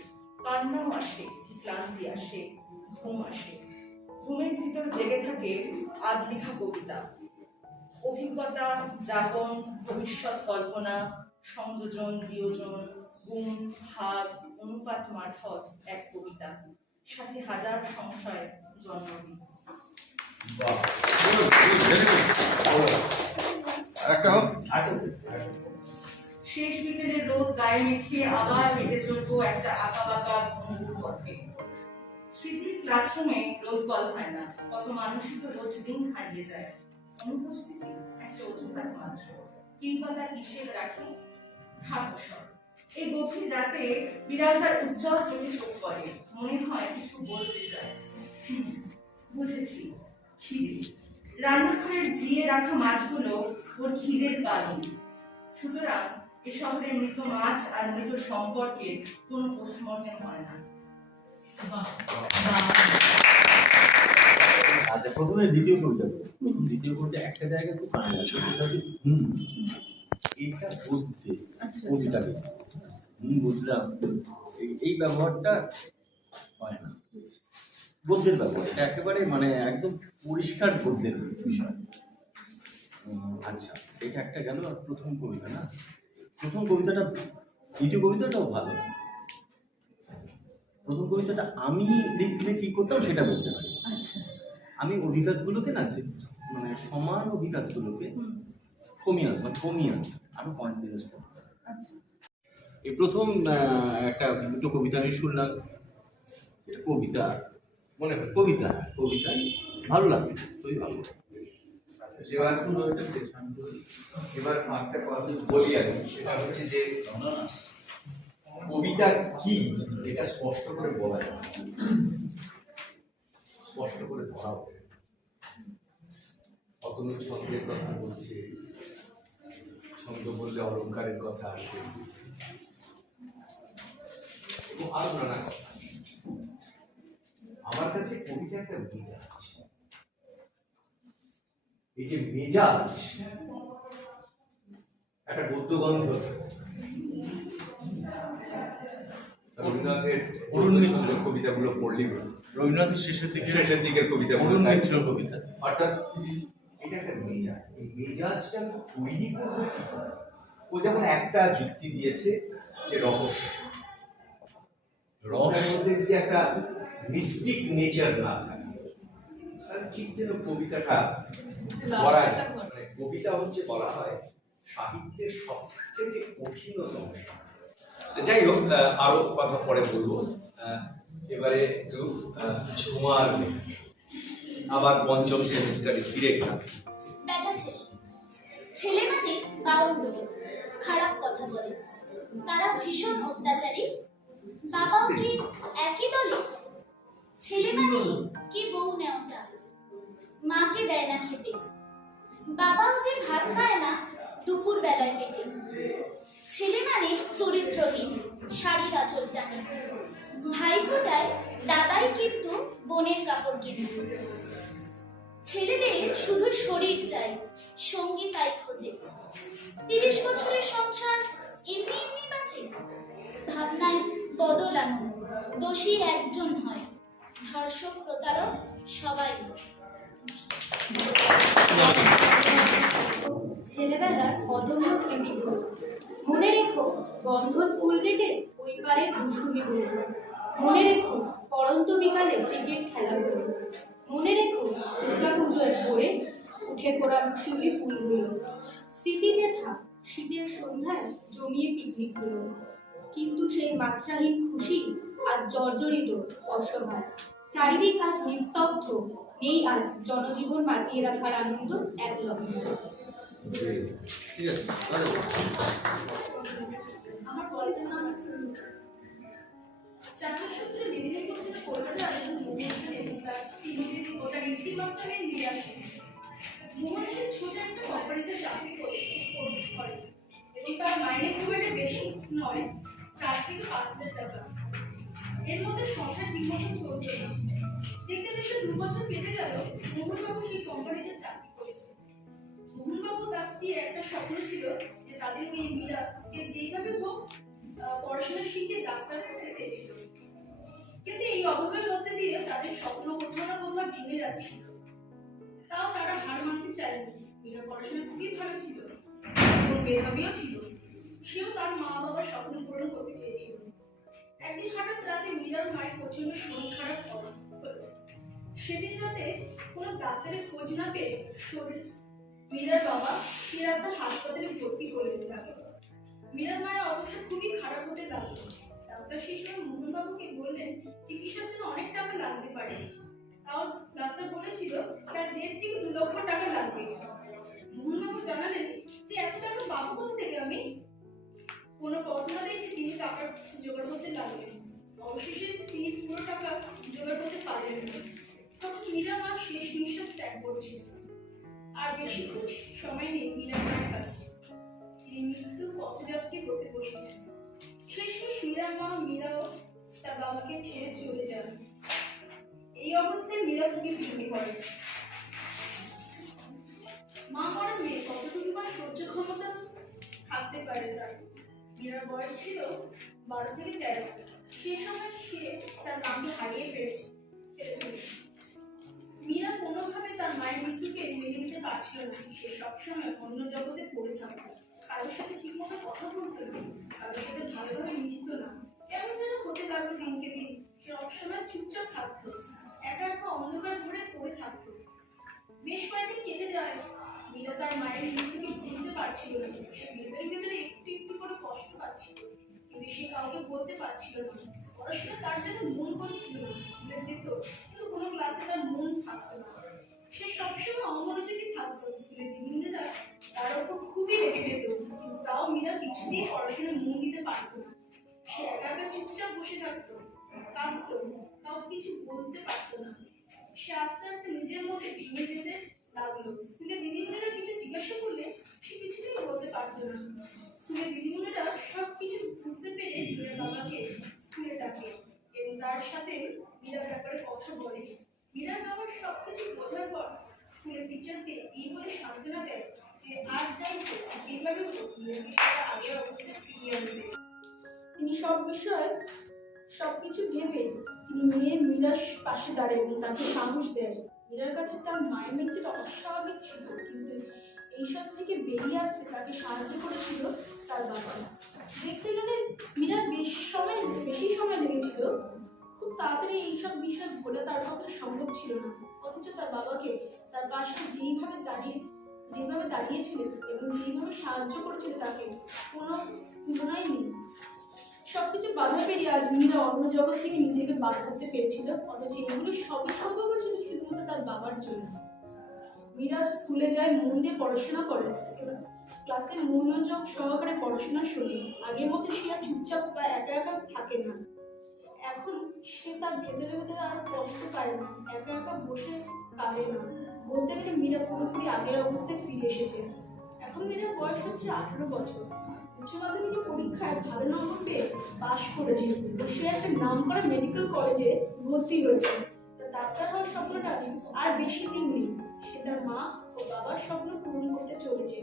কান্নাও আসে, ক্লান্তি আসে, ঘুম আসে। ঘুমের ভিতর জেগে থাকে আধ লেখা কবিতা, অভিজ্ঞতা, যাপন, ভবিষ্যৎ কল্পনা, সংযোজন, বিয়োজন, গুণ, ভাগ, অনুপাত মারফত এক কবিতা, সাথে হাজার সংশয় জন্মদিন। শেষ বিকেলের রোদ গায়ে মেখে আবার হেঁটে চলবো একটা আঁকা বাঁকা ভঙ্গুর পথে। স্মৃতির ক্লাসরুমে রোদ কল হয় না, কত মানুষই তো রোজ দিন হারিয়ে যায়। অনুপস্থিতি একটা অজুহাত মাত্র, কিংবা হিসেব রাখি থাকবো সব। এই গভীর রাতে বিড়ালটার উজ্জ্বল চোখে চোখ পড়ে, মনে হয় কিছু বলতে চায়। বুঝেছি, খিদে। রান্নাঘরের জিয়ে রাখা মাছগুলো ওর খিদের কারণ। সুতরাং এ শহরে মৃত মাছ আর মৃত সম্পর্কের কোনো পোস্টমর্টেম হয় না। আচ্ছা, প্রথমে দ্বিতীয় কবিতা, দ্বিতীয় কবিতা একটা জায়গায় খুব কানে আছে, এটা বুঝতে কবিতাকে বুঝলাম, এই ব্যবহারটা হয় না, গদ্যের ব্যবহার, এটা একেবারে মানে একদম পরিষ্কার গদ্যের বিষয়। আচ্ছা, এটা একটা গেল। আর প্রথম কবিতা না, প্রথম কবিতাটা, দ্বিতীয় কবিতাটাও ভালো। প্রথম কবিতাটা আমি লিখলে কি করতাম সেটা বলতে পারি। আমি অভিঘাতগুলোকে না, মানে সমান অভিঘাতগুলোকে কমিয়ে আরো কনফিডেন্স করতাম। এই প্রথম একটা দুটো কবিতা আমি শুনলাম, এটা কবিতা মনে হয়, কবিতা ভালো লাগে, খুবই ভালো। এবার একটা কথা বলি আর সেটা হচ্ছে যে কবিতা কি এটা স্পষ্ট করে বলা যায়, স্পষ্ট করে ধরা হবে। অতনু ছন্দের কথা বলছে, ছন্দ বললে অলঙ্কারের কথা আসে এবং আরো নানা কথা। আমার কাছে কবিতা একটা মেজাজ, এই যে মেজাজ, একটা গদ্যগন্ধ। রবীন্দ্রনাথের কবিতাগুলো পড়লি, রবীন্দ্রনাথের শেষের দিকের কবিতা, কবিতা, অর্থাৎ এটা একটা মেজাজ। এই মেজাজটা তৈরি করবো কি করে? ও যেমন একটা যুক্তি দিয়েছে যে রসের মধ্যে যদি একটা মিস্টিক নেচার না থাকে, তাহলে ঠিক যেন কবিতাটা বলা যায়। মানে কবিতা হচ্ছে বলা হয় সাহিত্যের সব থেকে কঠিনতম। যাই হোক, আরো কথা পরে বলবো। এবারে একটু ছোঁয়ার, আবার পঞ্চম সেমিস্টারে ফিরে গেলাম। ছেলে মানে বাউল বলে, খারাপ কথা বলে, তারা ভীষণ অত্যাচারী। বাবাও কি একই দলে? ছেলে মানে কি বউ নেওটা, মাকে দেয় না খেতে, বাবাও যে ভাত পায় না দুপুর বেলায় পেটে। ছেলে মানে চরিত্রহীন, শাড়ির আঁচল টানে, ভাই ফোটায় দাদাই কিন্তু বোনের কাপড় কিনে। ছেলেদের শুধু শরীর চাই, সঙ্গী তাই খোঁজে। 30 বছরের সংসার এমনি এমনি বাঁচে, ভাবনায় বদল আনো, দোষী একজন হয়, ধর্ষক প্রতারক সবাই। ছেলেবেলার অদম্য স্মৃতিগুলো মনে রেখো, বন্ধ স্কুল গেটে ওই পারে দুষ্টুমিগুলো। মনে রেখো পড়ন্ত বিকালে ক্রিকেট খেলাগুলো। মনে রেখো দুর্গা পুজোয় ভোরে উঠে পড়া শিউলি ফুলগুলো। স্মৃতিতে থাক শীতের সন্ধ্যায় জমিয়ে পিকনিকগুলো। কিন্তু সেই মাত্রাহীন খুশি আজ জর্জরিত, অসহায়। চারিদিক আজ নিস্তব্ধ, নেই আজ জনজীবন মাতিয়ে রাখার আনন্দ একলব্ধ। ঠিক আছে, তাহলে আমার গল্পের নাম হচ্ছে চাকরি সূত্রে মেদিনীপুর থেকে কলকাতা আসেন মোহন এবং তার 3 ও তার একটি মাত্র মেয়ে মীরা সেন। মোহন সেন ছোট একটা কোম্পানিতে চাকরি করে এবং তার মাইনে খুব একটা বেশি নয়, 4 থেকে 5 হাজার টাকা। এর মধ্যে সংসার ঠিকমতো চলছে না। দেখতে দেখতে 2 বছর কেটে গেল। মোহনবাবু সেই কোম্পানিতে চাকরি করেছে। মোহনবাবু তার স্ত্রীর একটা স্বপ্ন ছিল যে তাদের মেয়ে মীরাকে যেইভাবে হোক পড়াশোনা শিখে ডাক্তার করতে চেয়েছিল। কিন্তু এই অভাবের মধ্যে দিয়ে তাদের স্বপ্ন কোথাও না কোথাও ভেঙে যাচ্ছিল। তাও তারা হার মানতে চায়নি। মীরা পড়াশোনা খুবই ভালো ছিল এবং মেধাবীও ছিল। সেও তার মা বাবার স্বপ্ন পূরণ করতে চেয়েছিল। একদিন হঠাৎ রাতে মীরার মায়ের প্রচন্ড শরীর খারাপ হলো। সেদিন রাতে কোনো ডাক্তারের খোঁজ না পেয়ে মীরার বাবা ফিরাতে হাসপাতালে ভর্তি করে দিতে লাগলো। মীরার মায়ের অবস্থা খুবই খারাপ হতে লাগলো। ডাক্তার সেই সময় মোহনবাবুকে বললেন চিকিৎসার জন্য অনেক টাকা লাগতে পারে। তাও ডাক্তার বলেছিল প্রায় 1.5 থেকে 2 লক্ষ টাকা লাগবে। মোহনবাবু জানালেন যে এত টাকা পাবো কোথা থেকে আমি? কোনো পথ না দেখে তিনি টাকা জোগাড় করতে লাগলেন। অবশেষে তিনি পুরো টাকা জোগাড় করতে পারলেন না। তখন মীরা মা শেষ নিঃশ্বাস ত্যাগ করছিল। আর বেশিক্ষণ সময় নেই মীরার মায়ের কাছে। তিনি মৃত্যুর পথযাত্রী করতে বসেছেন। শেষমেশ মীরার মা মীরাও তার বাবাকে ছেড়ে চলে যান। এই অবস্থায় মীরা খুবই ভেঙে পড়ে। মা মরা মেয়ে কতটুকু বা সহ্য ক্ষমতা থাকতে পারে তার। মীরার বয়স ছিল 12 থেকে 13। সে সময় সে তার মাকে হারিয়ে ফেলেছে। মীরা কোনোভাবে তার মায়ের মৃত্যুকে মেনে নিতে পারছিল না। সে সবসময় অন্য জগতে পড়ে থাকতো। কারোর সাথে ঠিকমতো কথা বলতো না, কারোর সাথে ভালোভাবে মিশতো না। কেমন যেন হতে লাগলো দিনকে দিন। সে সবসময় চুপচাপ থাকতো, একা একা অন্ধকার ঘরে পড়ে থাকতো। বেশ কয়েকদিন কেটে যায়। মীরা তার মায়ের মৃত্যুকে ভুলতে পারছিল না। সে ভেতরে ভেতরে একটু একটু করে কষ্ট পাচ্ছিল, কিন্তু সে কাউকে বলতে পারছিল না। পড়াশোনা তার জন্য মন করছিল না। স্কুলে যেত কিন্তু কোনো ক্লাসে তার মন থাকতো না। সে সবসময় অমনোযোগী থাকতো। স্কুলের দিদিমণিরা তার উপর খুবই রেগে যেত, কিন্তু তাও মীরা কিছুতেই পড়াশোনায় মন দিতে পারতো না। সে একা একা চুপচাপ বসে থাকতো, কাঁদতো, কাউকে কিছু বলতে পারতো না। সে আস্তে আস্তে নিজের মধ্যে ভেঙে যেতে লাগলো। স্কুলে দিদিমণিরা কিছু জিজ্ঞাসা করলে সে কিছুতেই বলতে পারতো না। স্কুলের দিদিমণিরা সবকিছু বুঝতে পেরে মীরার বাবাকে স্কুলে ডাকে এবং তার সাথে মীরার ব্যাপারে কথা বলে। মীরার বাবা সবকিছু বোঝার পর স্কুলের টিচারকে এই বলে সান্ত্বনা দেয় যে আর যাই হোক, যেভাবে হোক মীরাকে তারা আগের অবস্থায় ফিরিয়ে আনবে। তিনি সব বিষয়ে সবকিছু ভেবে তিনি মেয়ের মীরার পাশে দাঁড়ায় এবং তাকে সাহস দেয়। মীরার কাছে তার মায়ের মৃত্যুটা অস্বাভাবিক ছিল, কিন্তু এইসব থেকে বেরিয়ে আসতে তাকে সাহায্য করেছিল তার বাবা। দেখতে গেলে মীরা বেশি সময় লেগেছিল। খুব তাড়াতাড়ি এইসব বিষয় বলে তার পক্ষে সম্ভব ছিল না। অথচ তার বাবাকে তার পাশে যেভাবে দাঁড়িয়েছিলেন এবং যেভাবে সাহায্য করেছিল তাকে কোনো তুলনাই নেই। সবকিছু বাধা পেরিয়ে আজ মীরা অন্য জগৎ থেকে নিজেকে বার করতে পেরেছিল। অথচ এগুলো সবই সম্ভব হয়েছিল শুধুমাত্র তার বাবার জন্য। মীরা স্কুলে যায়, মন দিয়ে পড়াশোনা করে। ক্লাসে মনোযোগ সহকারে পড়াশোনা শুনে আগের মতো সে আর চুপচাপ বা একা একা থাকে না। এখন সে তার ভেতরে ভেতরে আর কষ্ট পায় না, একা একা বসে কাঁদে না। বলতে গেলে মীরা পুরোপুরি আগের অবস্থায় ফিরে এসেছে। এখন মীরার বয়স হচ্ছে 18 বছর। উচ্চ মাধ্যমিকের পরীক্ষায় ভালো নম্বর পেয়ে পাশ করেছে। তো সে একটা নামকরা মেডিকেল কলেজে ভর্তি হয়েছে। তার ডাক্তার হওয়ার স্বপ্নটা আর বেশি দিন নেই। সে তার মা ও বাবার স্বপ্ন পূরণ করতে চলেছে।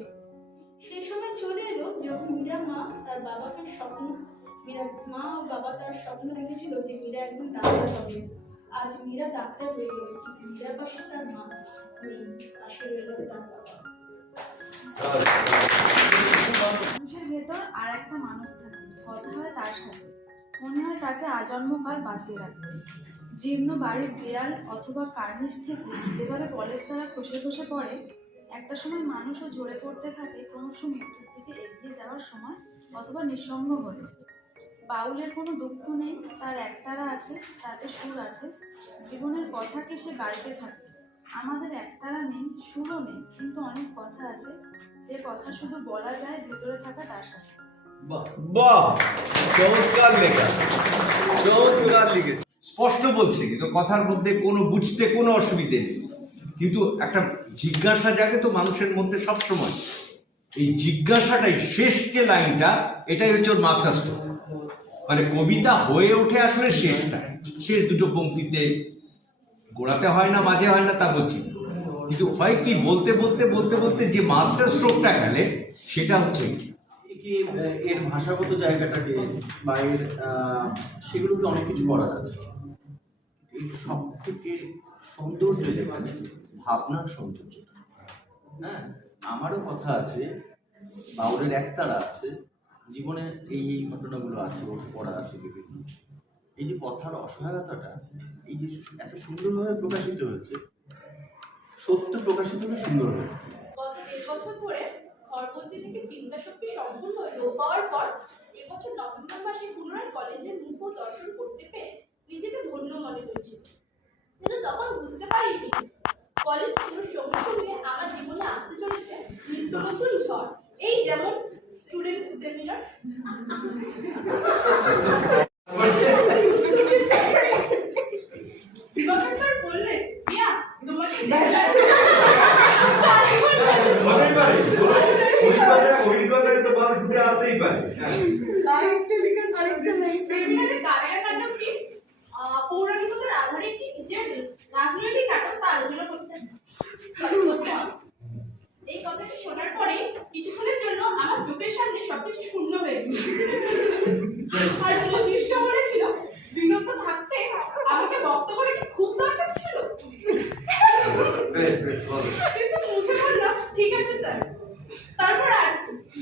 সেই সময় চলে এলো যখন মীরা মা তার বাবাকে স্বপ্ন মীরার মা ও বাবা তার স্বপ্ন দেখেছিল যে মীরা একদিন ডাক্তার হবে। আজ মীরা ডাক্তার হয়ে গেল, কিন্তু মীরার পাশে তার মা নেই, পাশে রয়ে গেল তার বাবা। মানুষের ভেতর আর একটা মানুষ থাকে, কথা হয় তার সাথে, মনে হয় তাকে আজন্মকাল বাঁচিয়ে রাখবে। জীর্ণ বাড়ির দেয়াল অথবা কার্নিশ থেকে যেভাবে পলেস্তারা খসে খসে পড়ে, একটা সময় মানুষও ঝরে পড়তে থাকে ক্রমশ মৃত্যুর দিকে এগিয়ে যাওয়ার সময় অথবা নিঃসঙ্গ হয়ে। বাউলের কোনো দুঃখ নেই, তার একতারা আছে, তাতে সুর আছে, জীবনের কথাকে সে গাইতে থাকে। আমাদের একতারা নেই, সুরও নেই, কিন্তু অনেক কথা আছে, যে কথা শুধু বলা যায় ভেতরে থাকা তার সাথে। বাহ, চমৎকার লেখা, চমৎকার লিখে, স্পষ্ট বলছে, কিন্তু কথার মধ্যে কোনো বুঝতে কোনো অসুবিধে নেই। কিন্তু একটা জিজ্ঞাসা জাগে তো মানুষের মধ্যে সব সময়। এই জিজ্ঞাসাটাই শেষ যে লাইনটা, এটাই হচ্ছে ওর মাস্টার স্ট্রোক। মানে কবিতা হয়ে ওঠে আসলে শেষটা, শেষ দুটো পংক্তিতে। গোড়াতে হয় না, মাঝে হয় না তা বলছি, কিন্তু হয় কি বলতে বলতে বলতে বলতে যে মাস্টার স্ট্রোকটা গেলে সেটা হচ্ছে কি এর ভাষাগত জায়গাটাকে বা এর সেগুলোকে অনেক কিছু করার আছে। এই সব থেকে সৌন্দর্য যেখানে ভাবনার সৌন্দর্যটা, হ্যাঁ, আমারও কথা আছে, বাউলের একতারা আছে, জীবনে এই এই ঘটনাগুলো আছে, ওর পড়া আছে বিভিন্ন। এই যে কথার অসহায়তাটা, এই যে এত সুন্দরভাবে প্রকাশিত হয়েছে, সত্য প্রকাশিত হলে সুন্দর হয়। গত 1.5 বছর ধরে ঘরবন্দি থেকে চিন্তা শক্তি সম্পূর্ণ লোপ পাওয়ার পর এবছর নভেম্বর মাসে পুনরায় কলেজের মুখ দর্শন করতে পেরে নিজেকে ধন্য মনে হয়েছিল। কিন্তু তখন বুঝতে পারিনি কলেজ শুরুর সঙ্গে সঙ্গে আমার জীবনে আসতে চলেছে নিত্য নতুন ঝড়। এই যেমন স্টুডেন্ট সেমিনার, দিবাকর স্যার বললেন, "রিয়া, তোমাকে অভিজ্ঞতায় তো মানুষ উঠে আসতেই পারে।" সেমিনারে কারাগার নাটকটি পৌরাণিকতার আধারে একটি নিজের রাজনৈতিক নাটক তা আলোচনা করতে হবে। এই কথাটি শোনার পরে কিছুক্ষণের জন্য আমার চোখের সামনে সবকিছু শূন্য হয়ে গেল। আর মস্তিষ্ক বলেছিল, বিনত থাকতে আমাকে বক্ত করে কি খুব দরকার ছিল? কিন্তু মুখে বললাম, ঠিক আছে স্যার। তারপর আর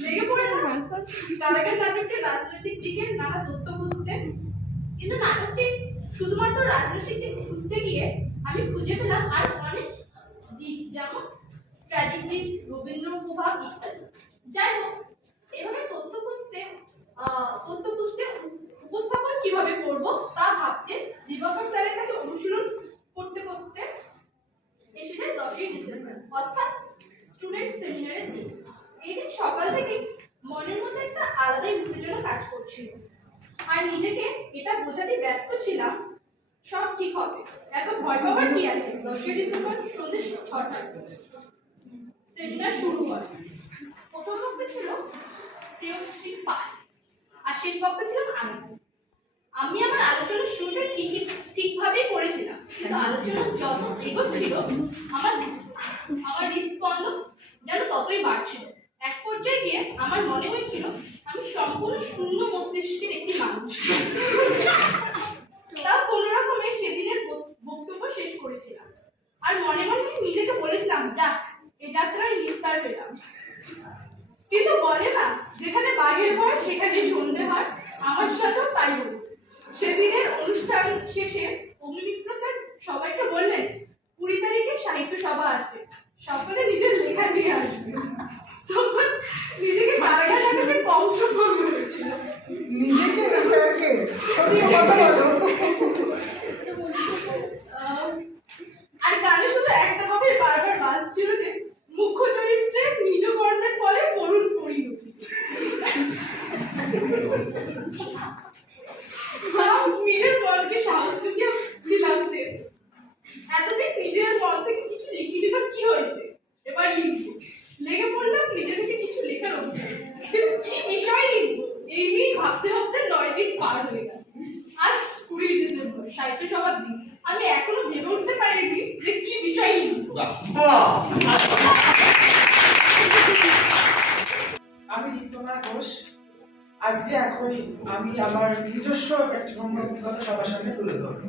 লেগে পড়ে না কারাগার নাটকটির রাজনৈতিক দিকের নানা তথ্য খুঁজতে। কিন্তু নাটকটি শুধুমাত্র রাজনৈতিক দিক খুঁজতে গিয়ে আমি খুঁজে পেলাম আর অনেক দিক, যেমন ট্র্যাজিক দিক, রবীন্দ্র প্রভাব ইত্যাদি। যাই হোক, এভাবে তথ্য খুঁজতে উপস্থাপন কিভাবে করব তা ভাবতে দিবাকর স্যারের কাছে অনুশীলন করতে করতে এসে যায় 10ই ডিসেম্বর, অর্থাৎ স্টুডেন্ট সেমিনারের দিন। এই দিন সকাল থেকে মনের মধ্যে একটা আলাদাই উত্তেজনা কাজ করছিল, আর নিজেকে এটা বোঝাতে ব্যস্ত ছিলাম সব ঠিক হবে, এত ভয় পাওয়ার কি আছে। 10ই ডিসেম্বর সন্ধ্যে 6টায় সেমিনার শুরু হয়। প্রথম বক্তা ছিল শ্রী পাল, আর শেষ বক্তা ছিলাম আমি আমার আলোচনার শুরুটা ঠিকভাবেই করেছিলাম, কিন্তু আলোচনা যত এগোচ্ছিল আমার হৃদস্পন্দন যেন ততই বাড়ছিল। এক পর্যায়ে গিয়ে আমার মনে হয়েছিল আমি সম্পূর্ণ শূন্য মস্তিষ্কের একটি মানুষ। তাও কোনো রকমে সেদিনের বক্তব্য শেষ করেছিলাম, আর মনে মনে নিজেকে বলেছিলাম, যাক, এই যাত্রায় নিস্তার পেলাম। কিন্তু বলে না, যেখানে বাঘের ভয় সেখানে সন্ধে হয়, আমার সাথেও তাই হল। সেদিনের অনুষ্ঠান শেষে অগ্নিমিত্র স্যার সবাইকে বললেন, 20 তারিখে সাহিত্য সভা আছে, সকলে নিজের লেখা নিয়ে আসবে। তখন নিজেকে কারাগার নাটকের কংস মনে হয়েছিল। আর গানে শুধু একটা কথাই বারবার বাজছিল যে মুখ্য চরিত্রে নিজ কর্মের ফলে করুণ সাহিত্য সভার দিন আমি এখনো ভেবে উঠতে পারিনি যে কি বিষয় লিখব। আমি দীপ্তময় ঘোষ। আজকে এখনই আমি আমার নিজস্ব একটি ভ্রমণ অভিজ্ঞতা সবার সামনে তুলে ধরব।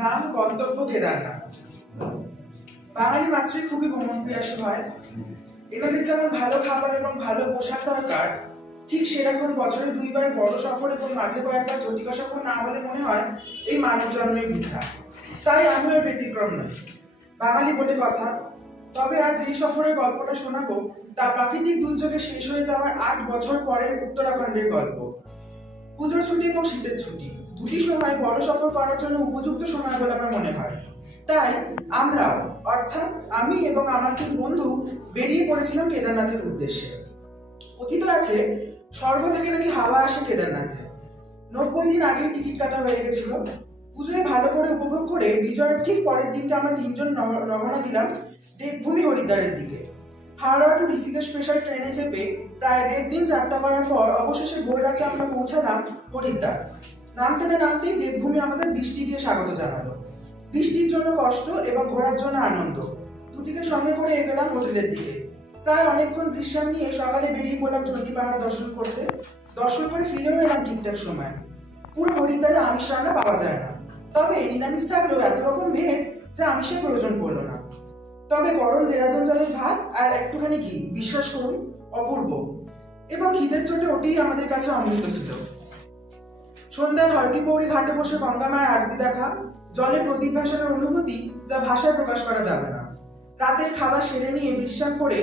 নাম গন্তব্য কেদারনাথ। বাঙালি মাত্রই খুবই ভ্রমণ প্রিয়াসু হয়। এনাদের যেমন ভালো খাবার এবং ভালো পোশাক দরকার, ঠিক সেরকম বছরে 2 বার বড় সফর এবং মাঝে কয়েকবার জটিকা সফর না হলে মনে হয় এই মানব জন্মের বৃথা। তাই আমি আর ব্যতিক্রম নই। বাঙালি বলে কথা। তবে আজ যেই সফরের গল্পটা শোনাবো তা প্রাকৃতিক দুর্যোগে শেষ হয়ে যাওয়ার 8 বছর পরের উত্তরাখণ্ডের গল্প। পুজোর ছুটি এবং শীতের ছুটি দুটি সময় বড় সফর করার জন্য উপযুক্ত সময় বলে আমার মনে হয়। তাই আমরাও, অর্থাৎ আমি এবং আমার 3 বন্ধু বেরিয়ে পড়েছিলাম কেদারনাথের উদ্দেশ্যে। কথিত আছে স্বর্গ থেকে নাকি হাওয়া আসে কেদারনাথে। 90 দিন আগেই টিকিট কাটা হয়ে গেছিল। পুজোয় ভালো করে উপভোগ করে বিজয়ের ঠিক পরের দিনকে আমরা 3 জন রওনা দিলাম দেবভূমি হরিদ্বারের দিকে। হাওড়া টু ঋষিকেশ স্পেশাল ট্রেনে চেপে প্রায় 1.5 দিন যাত্রা করার পর অবশেষে ভোর রাতে আমরা পৌঁছালাম হরিদ্বার। নামতেই দেবভূমি আমাদের বৃষ্টি দিয়ে স্বাগত জানালো। বৃষ্টির জন্য কষ্ট এবং ঘোরার জন্য আনন্দ, দুটিকে সঙ্গে করে এগোলাম হোটেলের দিকে। প্রায় অনেকক্ষণ বিশ্রাম নিয়ে সকালে বেরিয়ে পড়লাম চণ্ডী পাহাড় দর্শন করতে। দর্শন করে ফিরেও এলাম ঠিকঠাক সময়। পুরো হরিদ্বারে আমিষ রান্না পাওয়া যায় না, তবে নিরামিষ থাকলেও এত রকম ভেদ যে আমিষের প্রয়োজন পড়লো না। তবে গরম দেরাদুন চালের ভাত আর একটুখানি ঘি, বিশ্বাস করুন অপূর্ব। এবং খিদের চোটে ওটাই আমাদের কাছে অমৃত ছিল। সন্ধ্যায় হরকিপৌরি ঘাটে বসে গঙ্গা মায়ের আরতি দেখা, জলে প্রদীপ ভাসানোর অনুভূতি যা ভাষায় প্রকাশ করা যাবে না। রাতের খাবার সেরে নিয়ে বিশ্রাম করে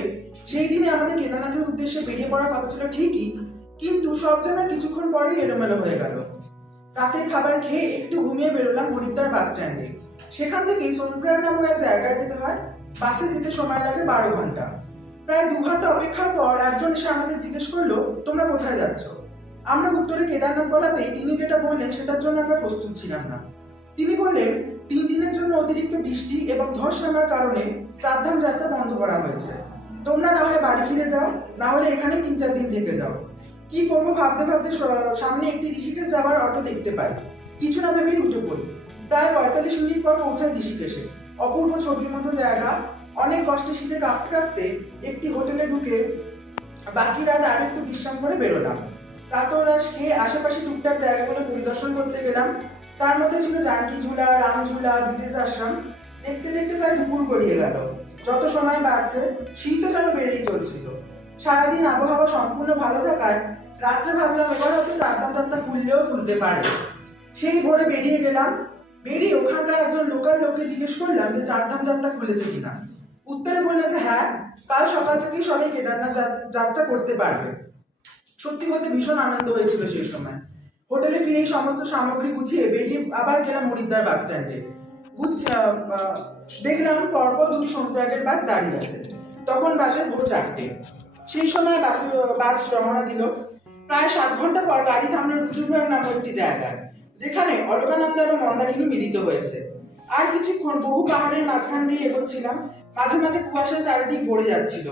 সেই দিনে আমাদের কেদারনাথের উদ্দেশ্যে বেরিয়ে পড়ার কথা ছিল ঠিকই, কিন্তু সব যেন কিছুক্ষণ পরেই এলোমেলো হয়ে গেল। রাতের খাবার খেয়ে একটু ঘুমিয়ে বেরোলাম হরিদ্বার বাস স্ট্যান্ডে। সেখান থেকে সোনপ্রয়াগ নামক এক জায়গায় যেতে হয়। বাসে যেতে সময় লাগে 12 ঘন্টা। প্রায় 2 ঘন্টা অপেক্ষার পর একজন এসে আমাদের জিজ্ঞেস করলো, তোমরা কোথায় যাচ্ছ? আমরা উত্তরে কেদারনাথ বলাতেই তিনি যেটা বললেন সেটার জন্য আমরা প্রস্তুত ছিলাম না। তিনি বললেন 3 দিনের জন্য অতিরিক্ত বৃষ্টি এবং ধস নামার কারণে 4 ধাম যাত্রা বন্ধ করা হয়েছে। তোমরা না হয় বাড়ি ফিরে যাও, না হলে এখানেই 3-4 দিন থেকে যাও। কি করবো ভাবতে ভাবতে সামনে একটি ঋষিকেশ যাওয়ার অটো দেখতে পাই। কিছু না ভেবেই উঠে পড়ি। প্রায় 45 মিনিট পর পৌঁছাই ঋষিকেশে। অপূর্ব ছবির মতো জায়গা। অনেক কষ্টে শীতে কাঁপতে কাঁপতে একটি হোটেলে ঢুকে বাকি রাত আর একটু বিশ্রাম করে বেরোলাম। প্রাতরাশ খেয়ে আশেপাশে টুকটাক জায়গাগুলো পরিদর্শন করতে গেলাম। তার মধ্যে ছিল জানকী ঝুলা, রামঝুলা, ব্রিটিশ আশ্রম। দেখতে দেখতে প্রায় দুপুর গড়িয়ে গেল। যত সময় বাড়ছে শীতও যেন বেড়েই চলছিল। সারাদিন আবহাওয়া সম্পূর্ণ ভালো থাকায় রাত্রে ভাবলাম এবার হয়তো 4 ধাম যাত্রা খুললেও খুলতে পারে। সেই ভোরে বেরিয়ে গেলাম। বেরিয়ে ওখানকার একজন লোকাল লোককে জিজ্ঞেস করলাম যে 4 ধাম যাত্রা খুলেছে কিনা। উত্তরে বলল যে হ্যাঁ, কাল সকাল থেকেই সবাই কেদারনাথ যাত্রা করতে পারবে। সত্যি বলতে ভীষণ আনন্দ হয়েছিল সেই সময়। হোটেলে ফিরেই সমস্ত সামগ্রী গুছিয়ে বেরিয়ে আবার গেলাম হরিদ্বার বাস স্ট্যান্ডে। দেখলাম পরপর 2টি সোনপ্রয়াগের বাস দাঁড়িয়ে আছে। তখন বাজে ভোর 4টে। সেই সময় বাস রওনা দিল। প্রায় 7 ঘন্টা পর গাড়ি থামলো রুদ্রপ্রয়াগ নামক একটি জায়গায়, যেখানে অলকানন্দা এবং মন্দাকিনী মিলিত হয়েছে। আর কিছুক্ষণ বহু পাহাড়ের মাঝখান দিয়ে এগোচ্ছিলাম। মাঝে মাঝে কুয়াশায় চারিদিক ভরে যাচ্ছিল।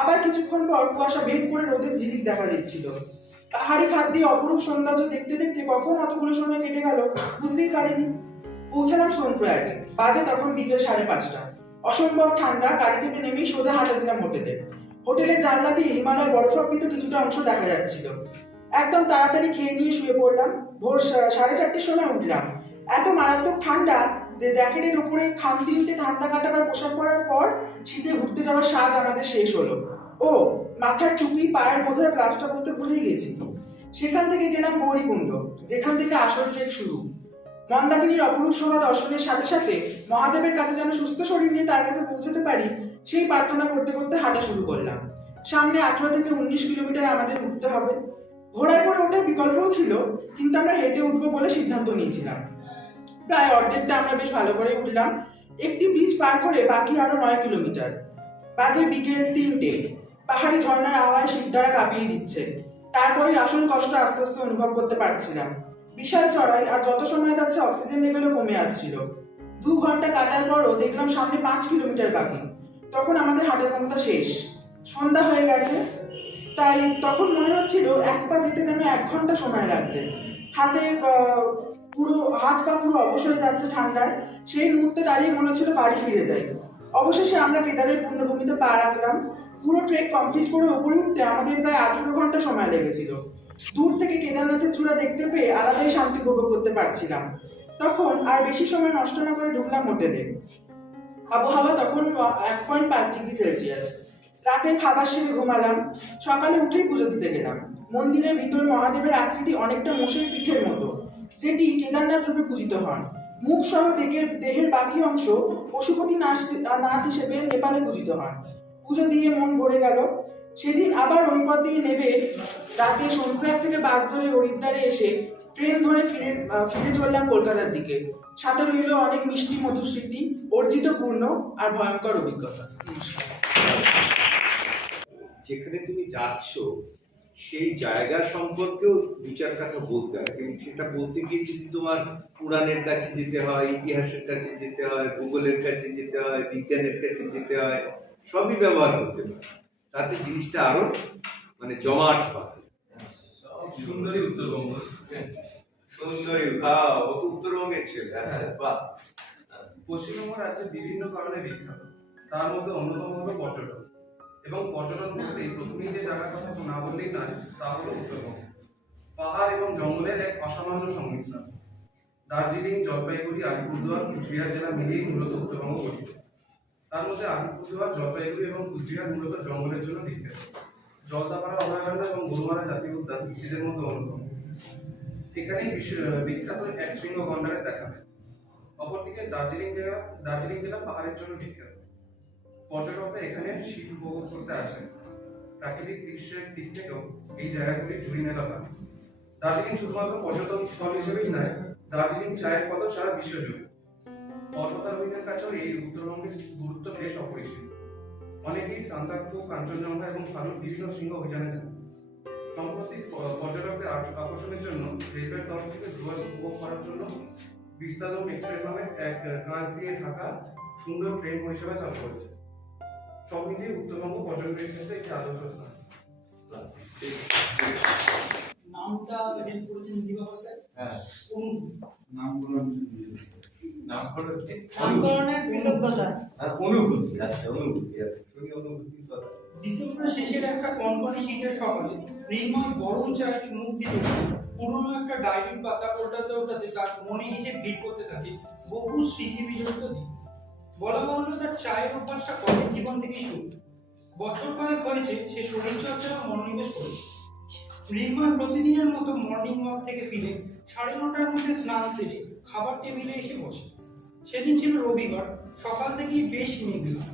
আবার কিছুক্ষণ পর কুয়াশা ভেদ করে রোদের ঝিলিক দেখা দিচ্ছিল। পাহাড়ি খাদ দিয়ে অপরূপ সৌন্দর্য দেখতে দেখতে কখন অতগুলো সময় কেটে গেল বুঝতেই পারিনি। পৌঁছালাম সোনপ্রয়াগে। বাজে তখন বিকেল 5:30। অসম্ভব ঠান্ডা। গাড়ি থেকে নেমেই সোজা হাঁটা দিলাম হোটেলে। হোটেলের জানলা দিয়ে হিমালয় বরফাবৃত কিছুটা অংশ দেখা যাচ্ছিল। একদম তাড়াতাড়ি খেয়ে নিয়ে শুয়ে পড়লাম। ভোর 4:30 সময় উঠলাম। এত মারাত্মক ঠান্ডা যে জ্যাকেটের উপরে খান 3টে ঠান্ডা কাটাবার পোশাক পরার পর শীতে ঘুরতে যাওয়ার সাজ আমাদের শেষ হলো। ও মাথার টুপি, পায়ের মোজার গ্লাভসটা বলতে ভুলেই গেছি। সেখান থেকে গেলাম গৌরীকুণ্ড, যেখান থেকে আসল ট্রেক শুরু। মন্দাকিনীর অপরূপ শোভা দর্শনের সাথে সাথে মহাদেবের কাছে যেন সুস্থ শরীর নিয়ে তার কাছে পৌঁছতে পারি সেই প্রার্থনা করতে করতে হাঁটা শুরু করলাম। সামনে 18 থেকে 19 কিলোমিটার আমাদের উঠতে হবে। ঘোড়ায় করে ওঠার বিকল্পও ছিল, কিন্তু আমরা হেঁটে উঠবো বলে সিদ্ধান্ত নিয়েছিলাম। প্রায় অর্ধেকটা আমরা বেশ ভালো করে উঠলাম। একটি ব্রিজ পার করে বাকি আরো 9 কিলোমিটার। বাজে বিকেল 3টে। পাহাড়ি ঝর্ণার আওয়াজ শিরদাঁড়া কাঁপিয়ে দিচ্ছে। তারপরে আসল কষ্ট আস্তে আস্তে অনুভব করতে পারছিলাম। বিশাল চড়াই, আর যত সময় যাচ্ছে অক্সিজেন লেভেলও কমে আসছিল। 2 ঘন্টা কাটার পরও দেখলাম সামনে 5 কিলোমিটার বাকি। তখন আমাদের হাঁটার ক্ষমতা শেষ। সন্ধ্যা হয়ে গেছে। তাই তখন মনে হচ্ছিল এক পা যেতে যেন 1 ঘন্টা সময় লাগছে। হাতে পুরো হাত পা পুরো অবশ হয়ে যাচ্ছে ঠান্ডার, সেই মুহূর্তে দাঁড়িয়ে মনে হচ্ছিল বাড়ি ফিরে যাই। অবশেষে আমরা কেদারের পূর্ণভূমিতে পা রাখলাম। পুরো ট্রেক কমপ্লিট করে উপরে উঠতে আমাদের প্রায় 18 ঘন্টা সময় লেগেছিল। দূর থেকে কেদারনাথের চূড়া দেখতে পেয়ে আলাদাই শান্তি উপভোগ করতে পারছিলাম। তখন আর বেশি সময় নষ্ট না করে ঢুকলাম হোটেলে। আবহাওয়া তখন 1.5 ডিগ্রি সেলসিয়াস। রাতে খাবার সেরে ঘুমালাম। সকালে উঠেই পুজো দিতে গেলাম। মন্দিরের ভিতর মহাদেবের আকৃতি অনেকটা মোষের পিঠের মতো, যেটি কেদারনাথ রূপে পূজিত হন। মুখ সহ দেহের বাকি অংশ পশুপতি নাথ হিসেবে নেপালে পূজিত হন। পুজো দিয়ে মন ভরে গেল। সেদিন আবার ওই পথ দিয়ে নেবে রাতে সোনপ্রয়াগ থেকে বাস ধরে হরিদ্বারে এসে ট্রেন ধরে ফিরে চললাম কলকাতার দিকে। সাথে রইল অনেক মিষ্টি মধুর স্মৃতি, অর্জিত পূর্ণ আর ভয়ঙ্কর অভিজ্ঞতা। যেখানে তুমি যাচ্ছ সেই জায়গা সম্পর্কেও দু চার কথা বলতে হয়, এবং সেটা বলতে গিয়ে যদি তোমার পুরাণের কাছে যেতে হয়, ইতিহাসের কাছে যেতে হয়, ভূগোলের কাছে যেতে হয়, বিজ্ঞানের কাছে যেতে হয়, সবই ব্যবহার করতে পারে, তাতে জিনিসটা আরো মানে জমাট হয়। সুন্দরী উত্তরবঙ্গ। সুন্দরী, ও তো উত্তরবঙ্গের ছেলে। আচ্ছা, বাহ। পশ্চিমবঙ্গ রাজ্যে বিভিন্ন কারণে বিখ্যাত, তার মধ্যে অন্যতম হলো পর্যটন। এবং পর্যটন বলতে প্রথমেই যে জায়গার কথা না বললেই নয়, তা হলো উত্তরবঙ্গ। পাহাড় এবং জঙ্গলের এক অসামান্য সংমিশ্রণ। দার্জিলিং, জলপাইগুড়ি, আলিপুরদুয়ার, কুচবিহার জেলা মিলিয়েই মূলত উত্তরবঙ্গ গঠিত। তার মধ্যে আলিপুরদুয়ার, জলপাইগুড়ি এবং কুচবিহার মূলত জঙ্গলের জন্য বিখ্যাত। জলদাপাড়া অভয়ারণ্য এবং গরুমারা জাতীয় উদ্যান এদের মধ্যে অন্যতম। এখানেই বিখ্যাত এক শৃঙ্গ গন্ডারের দেখা দেয়। অপরদিকে দার্জিলিং জেলা পাহাড়ের জন্য বিখ্যাত। পর্যটকরা এখানে শীত উপভোগ করতে আসেন। প্রাকৃতিক দৃশ্যের দিক থেকেও এই জায়গাগুলি জুড়ি মেলা পান। দার্জিলিং শুধুমাত্র পর্যটন স্থল হিসেবেই নয়, দার্জিলিং চায়ের কদর সারা বিশ্ব জুড়ে। পর্বতারোহীদের কাছেও এই উত্তরবঙ্গের গুরুত্ব বেশ অপরিসীম। অনেকেই সান্দাকফু, কাঞ্চনজঙ্ঘা এবং ফালুর বিভিন্ন শৃঙ্গ অভিযানে যান। সম্প্রতি পর্যটকদের আকর্ষণের জন্য রেলওয়ের তরফ থেকে ডুয়ার্স উপভোগ করার জন্য বিস্তালম এক্সপ্রেস নামে এক কাঁচ দিয়ে ঢাকা সুন্দর ট্রেন পরিষেবা চালু করেছে। সব মিলিয়ে উত্তরবঙ্গ পর্যটনের ক্ষেত্রে একটি আদর্শ স্থান। নামটা হেল্প করেছেন দিবাকর স্যার। হ্যাঁ, নামকরণের কৃতজ্ঞতা। অনুভূতি। আচ্ছা, অনুভূতি। অনুভূতির কথা। ডিসেম্বরের শেষের একটা কনকনে শীতের সকালে মৃন্ময় গরম চায়ে চুমুক দিতে পুরনো একটা ডায়েরির পাতা ওল্টাতে ওল্টাতে তার মনে এসে ভিড় করতে থাকে বহু স্মৃতি বিজড়িত দিন। বলা বাহুল্য তার চায়ের অভ্যাসটা কলেজ জীবন থেকেই শুরু। বছর কয়েক হয়েছে সে শরীরচর্চা মনোনিবেশ করেছে। মৃন্ময় প্রতিদিনের মতো মর্নিং ওয়াক থেকে ফিরে 9:30টার মধ্যে স্নান সেরে খাবার টেবিলে এসে বসে। সেদিন ছিল রবিবার। সকাল থেকেই বেশ মেঘলা।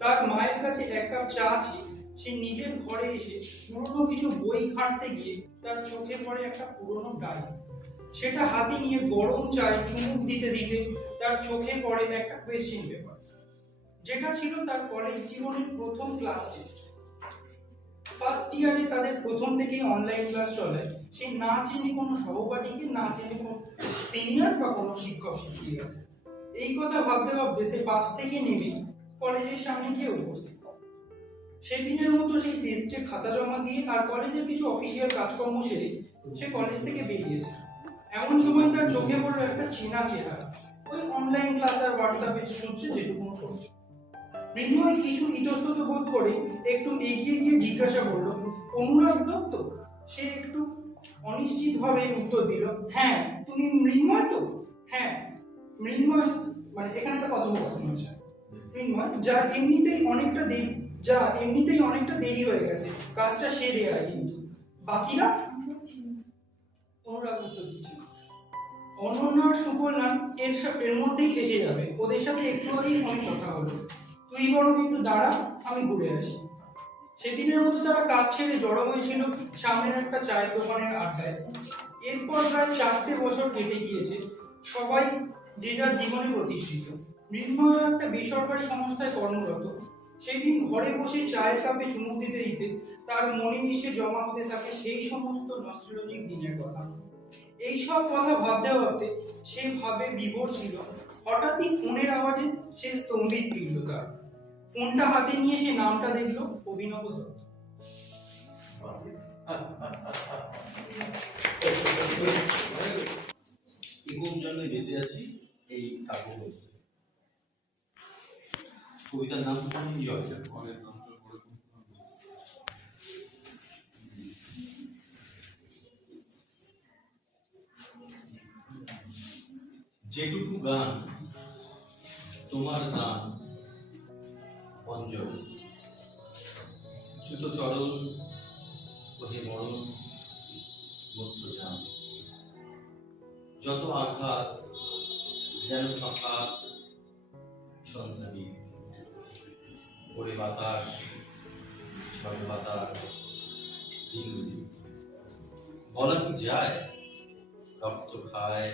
তার মায়ের কাছে এক কাপ চা চেয়ে সে নিজের ঘরে এসে পুরনো কিছু বই ঘাঁটতে গিয়ে তার চোখে পড়ে একটা পুরনো ডায়েরি। সেটা হাতে নিয়ে গরম চায়ে চুমুক দিতে দিতে তার চোখে পড়ে একটা কোয়েশ্চেন পেপার, যেটা ছিল তার কলেজ জীবনের প্রথম ক্লাস টেস্ট। ফার্স্ট ইয়ারে তাদের প্রথম থেকেই অনলাইন ক্লাস চলে। সে না চেনে কোনো সহপাঠীকে, না চেনে কোনো সিনিয়র বা কোনো শিক্ষক শিক্ষিকা। এই কথা ভাবতে ভাবতে সে বাস থেকে নেমে কলেজের সামনে গিয়ে উপস্থিত। সেদিনের মতো সেই টেস্টে খাতা জমা দিয়ে আর কলেজের কিছু অফিসিয়াল কাজকর্ম সেরে সে কলেজ থেকে বেরিয়েছে। এমন সময় তার চোখে পড়ল একটা চেনা চেহারা, ওই অনলাইন ক্লাস আর হোয়াটসঅ্যাপে সূত্রে যেটুকু করছে। মৃন্ময় কিছু ইতস্তত বোধ করে একটু এগিয়ে গিয়ে জিজ্ঞাসা করলো, অনুরাগ দত্ত? সে একটু অনিশ্চিত ভাবে উত্তর দিল, হ্যাঁ। তুমি মৃন্ময় তো? হ্যাঁ। মৃন্ময় মানে এখানে একটা কথোপকথন হচ্ছে। মৃন্ময়, যা এমনিতেই অনেকটা দেরি হয়ে গেছে, কাজটা সেরে আয়। কিন্তু বাকিরা? অনুরাগ উত্তর দিচ্ছে, অনন্যা আর সুকল্যাণ এর মধ্যেই এসে যাবে, ওদের সাথে একটু আগেই ফোনে কথা হলো। তুই বরং একটু দাঁড়া, আমি ঘুরে আসি। সেদিনের মতো তারা কাজ ছেড়ে জড়ো হয়েছিল সামনের একটা চায়ের দোকানের আড্ডায়। এরপর প্রায় 4টে বছর কেটে গিয়েছে। সবাই যে যার জীবনে প্রতিষ্ঠিত। মৃন্ময় একটা বেসরকারি সংস্থায় কর্মরত। সেদিন ঘরে বসে চায়ের কাপে চুমুক দিতে দিতে তার মনে এসে জমা হতে থাকে সেই সমস্ত নস্টালজিক দিনের কথা। এইসব কথা ভাবতে ভাবতে সে ভাবে বিভোর ছিল। হঠাৎই ফোনের আওয়াজে সে স্তম্ভিত ফিরল। তার ফোনটা হাতে নিয়ে সে নামটা দেখলো, অভিনব দত্ত। এগোর জন্য বেঁচে আছি এই কাব্য বই। কবিতার নাম কি হবে? যেটুকু গান তোমার দান অঞ্জল, চ্যুত চরণ ওহে মরণ মধ্য যান, যত আঘাত যেন সকাল সন্ধ্যাবী, ওরে বাতাস ঝড়ে বাতাস দিন বলা কি যায়, রক্ত খায়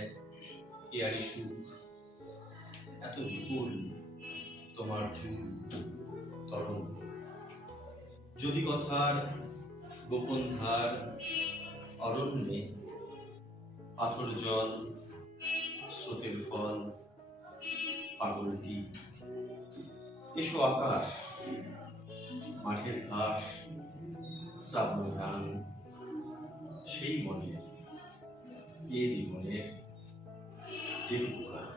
কেয়ারি সুখ, এত বিপুল তোমার চুল তরণ, যদি কথার গোপন ধার অরণ্যে, পাথর জল স্রোতের ফল পাগলটি, এসো আকাশ মাঠের ঘাস শ্রাবণ গান, সেই মনের এ জীবনের যেটুকু গান।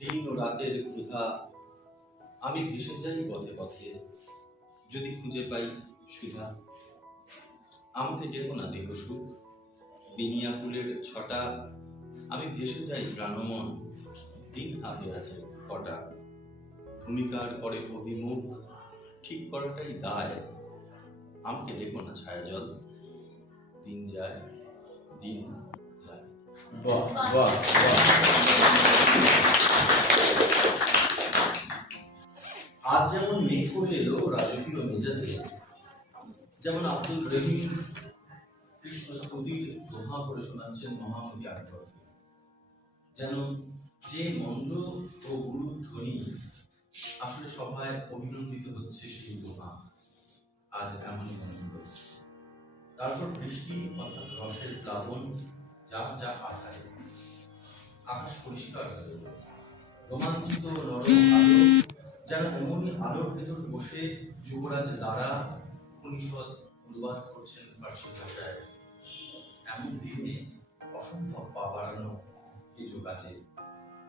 দিন ও রাতের ক্ষুধা আমি ভেসে যাই পথে পথে, যদি খুঁজে পাই সুধা, আমাকে ডেকো না দেহ সুখ, বিনিয়া ফুলের ছটা আমি ভেসে যাই প্রাণমন, দিন হাতে আছে কটা, ভূমিকার পরে অভিমুখ ঠিক করাটাই দায়, আমাকে ডেকো না ছায়া জল, দিন যায় দিন যায়। বাহ বাহ আজ যেমন মেঘ করে এলো রাজকীয় মেজাজে, যেমন আব্দুল রহিম কৃষ্ণ স্তুতির দোহা করে শোনাচ্ছেন মহামতি আকবর, যেন যে মন্দ্র ও গুরু ধ্বনি আসলে সভায় অভিনন্দিত হচ্ছে সেই দোহা আজ এমন মন্দ। তারপর বৃষ্টি অর্থাৎ রসের প্লাবন, যার যা আকারে আকাশ পরিষ্কার হয়ে গেল, রোমাঞ্চিত নরম আলো, যেন এমনই আলোর ভেতর বসে যুবরাজ দ্বারা উপনিষদ অনুবাদ করছেন ফার্সি ভাষায়। এমন দিনে অসম্ভব পা বাড়ানো এই যোগাছে,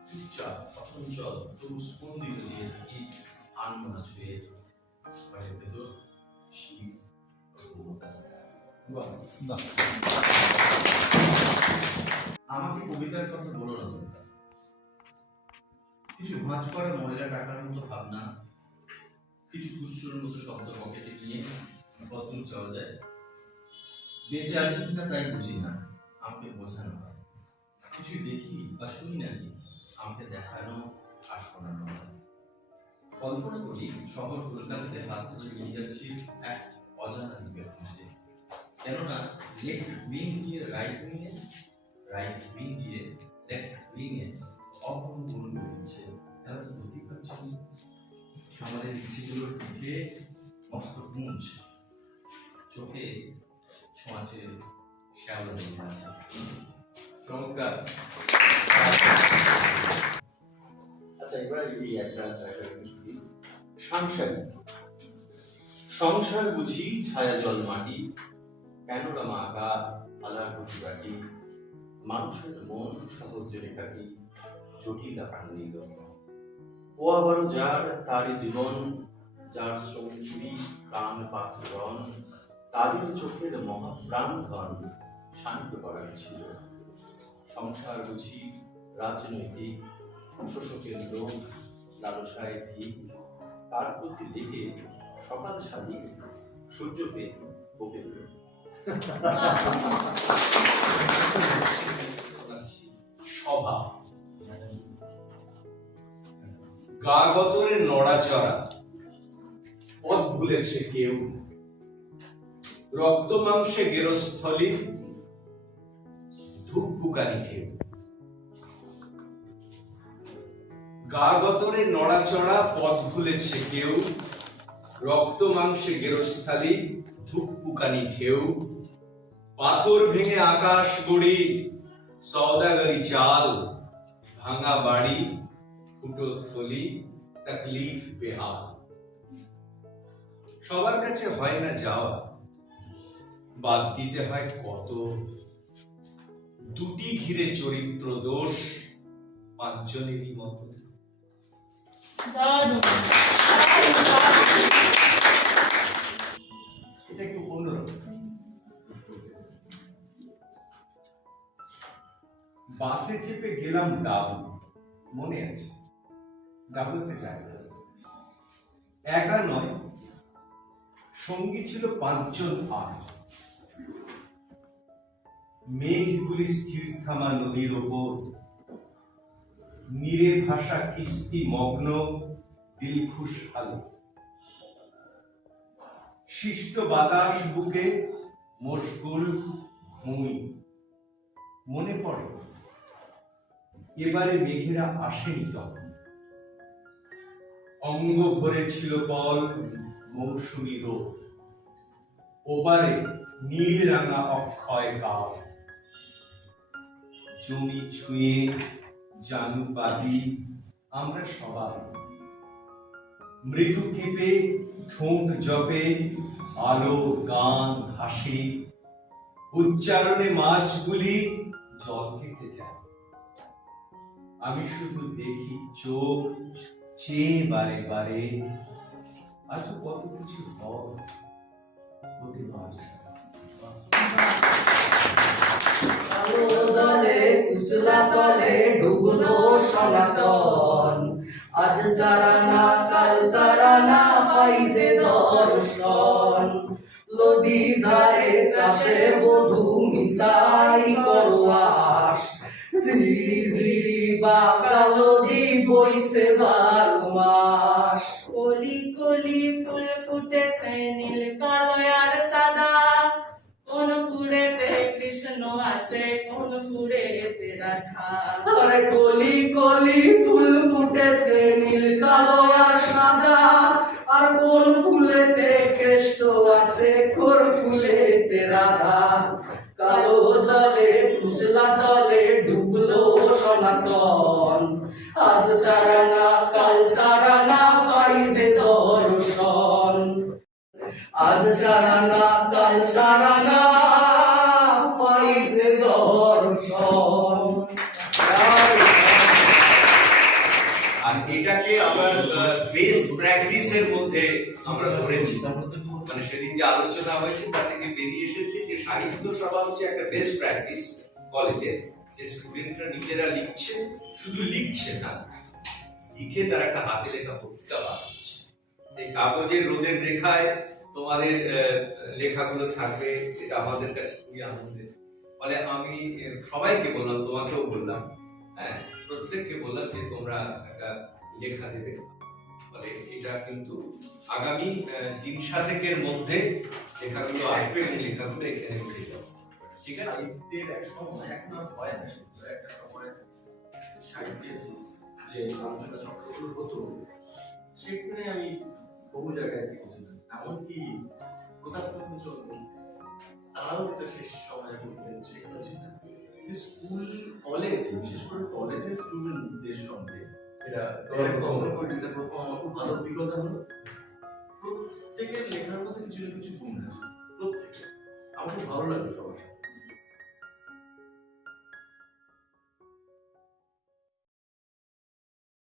চুপচাপ অচঞ্চল তবু স্পন্দিত যে এই আনমনা ছুঁয়ে বাড়ির ভেতর শীত আমাকে কবিতার কথা বলো না তোমরা, কিছু ভাঁজ করা ময়লা টাকার মতো ভাবনা, কিছু খুচরোর মতো শব্দ পকেটে নিয়ে কত চাওয়া যায়, বেঁচে আছে কিনা তাই বুঝি না, আমাকে বোঝানো হয়, কিছু দেখি বা শুনি নাকি আমাকে দেখানো আর শোনানো হয়। কল্পনা করি শহর কলকাতাতে হাত ধরে নিয়ে যাচ্ছি এক অজানা দিকের খুঁজে, কেননা লেফট উইং দিয়ে রাইট উইংয়ে, রাইট উইং দিয়ে লেফট উইংয়ে অপূর্ণ গুণ দিচ্ছে, তারা তো বুঝতেই পারছেন আমাদের ইচ্ছেগুলোর পিঠে মস্ত পুঁজ, চোখে ছোঁয়াচে শ্যাওলা জমে আছে। চমৎকার। আচ্ছা, এবার এই একটা শুনি। সাংসারিক সংসার বুঝি ছায়া জল মাটি, প্যানোরামা আঁকা আলার বাটি, মানুষের মন সহজ রেখাটি জটিল আকাঙ্ক্ষিত, ও আবার যার তারই জীবন, যার শ্রমজীবী প্রাণ পাত্রগণ, তাদের চোখের মহাপ্রাণ ধন শান্ত করার ছিল। সংসার বুঝি রাজনৈতিক শোষকের লোক, লালসায় ঠিক, তার প্রতি লেগে সকাল সারি সূর্যকে ওকে সভা গা গতরে নড়াচড়া, পথ ভুলেছে কেউ, রক্ত মাংসে গেরস্থলী ধূপ বুকানি ঢেউ। গা গতরে নড়াচড়া, পথ ভুলেছে কেউ, রক্ত মাংসে গেরস্থালি ধূপ বুকানি ঢেউ, পাথর ভেঙে আকাশ গড়ি, সওদাগরি চাল, ভাঙা বাড়ি, ফুটো থলি, তাকলিফ বেহাল। সবার কাছে হয় না যাওয়া, বাদ দিতে হয় কত। দুটি ঘিরে চরিত্র দোষ পাঁচজনেরই মতো। এটা একটু অন্যরকম। বাসে চেপে গেলাম ডাব, মনে আছে ডাব একটা জায়গা, একা নয় সঙ্গী ছিল 5 জন আর। মেঘগুলি স্থির থামা নদীর ওপর, নীরে ভাষা কিস্তি মগ্ন দিলখুশ আলো। শিষ্ট বাতাস বুকে মশগুল ভূমি। মনে পড়ে এবারে মেঘেরা আসেনি তখন, অঙ্গ ভরে ছিল বল মৌসুমী রোদ। ওবারে নীল রাঙা অক্ষয় কাল, জমি ছুঁয়ে জানুবাদী আমরা সবাই। মৃদু কেঁপে ঠোঁট জপে আলো গান হাসি, উচ্চারণে মাছগুলি জল কেটে যায়। আমি শুধু দেখি চোখ চেয়ে বারে বারে, আজও কত কিছু হতে পারে। আলো জলে কুচলা তলে ডুবলো সনাতন, আজ সারা না কাল সারা না পাই যে দর্শন। নদী ধারে চাষে বধূ মিশাই করোয়াস, ঝিরি ঝিরি বাঁকা নদী বইছে 12 মাস। কলি কলি ফুল ফুটেছে নীল কালো আর সাদা, কোন ফুলেতে কৃষ্ণ আছে কোন ফুলেতে রাধা। আরে কলি কলি ফুল ফুটেছে নীল কালো আর সাদা, আর কোন ফুলেতে কৃষ্ণ আছে কোন ফুলেতে রাধা। কালো জলে কুচলা তলে ডুবলো সনাতন, আজ সারা না কাল সারা না পাইছে দর্শন। আজ সারা না কাল সারা না পাইছে দর্শন। আর এটাকে আবার বেস্ট প্র্যাকটিসের মধ্যে আমরা ধরেছি। মানে সেদিন যে আলোচনা হয়েছে তা থেকে বেরিয়ে এসেছে যে সাহিত্য সভা হচ্ছে একটা বেস্ট প্র্যাকটিস কলেজে, যে স্টুডেন্টরা নিজেরা লিখছে, শুধু লিখছে না, লিখে তার একটা হাতে লেখা পত্রিকা বার হচ্ছে। এই কাগজের রোদের রেখায় তোমাদের লেখাগুলো থাকবে, এটা আমাদের কাছে খুবই আনন্দের। ফলে আমি সবাইকে বললাম, তোমাকেও বললাম, হ্যাঁ প্রত্যেককে বললাম যে তোমরা একটা লেখা দেবে। ফলে এটা কিন্তু আগামী 3-7 মধ্যে লেখাগুলো আসবে এবং লেখাগুলো এখানে উঠে যাবে। ঠিক আছে? এক সময় এখন আর হয় না, একটা সময় সাহিত্যের যে আলোচনা চক্রগুলো হতো সেখানে আমি বহু জায়গায় দেখেছিলাম, এমনকি প্রতাপচন্দ্র চন্দ্র তারাও একটা শেষ সময় করতেন। সেগুলো ছিল স্কুল কলেজ, বিশেষ করে কলেজের স্টুডেন্টদের সঙ্গে এটা প্রথম আমার খুব ভালো অভিজ্ঞতা হলো। প্রত্যেকের লেখার মধ্যে কিছু না কিছু গুণ আছে, প্রত্যেকের। আমার খুব ভালো লাগলো সবার।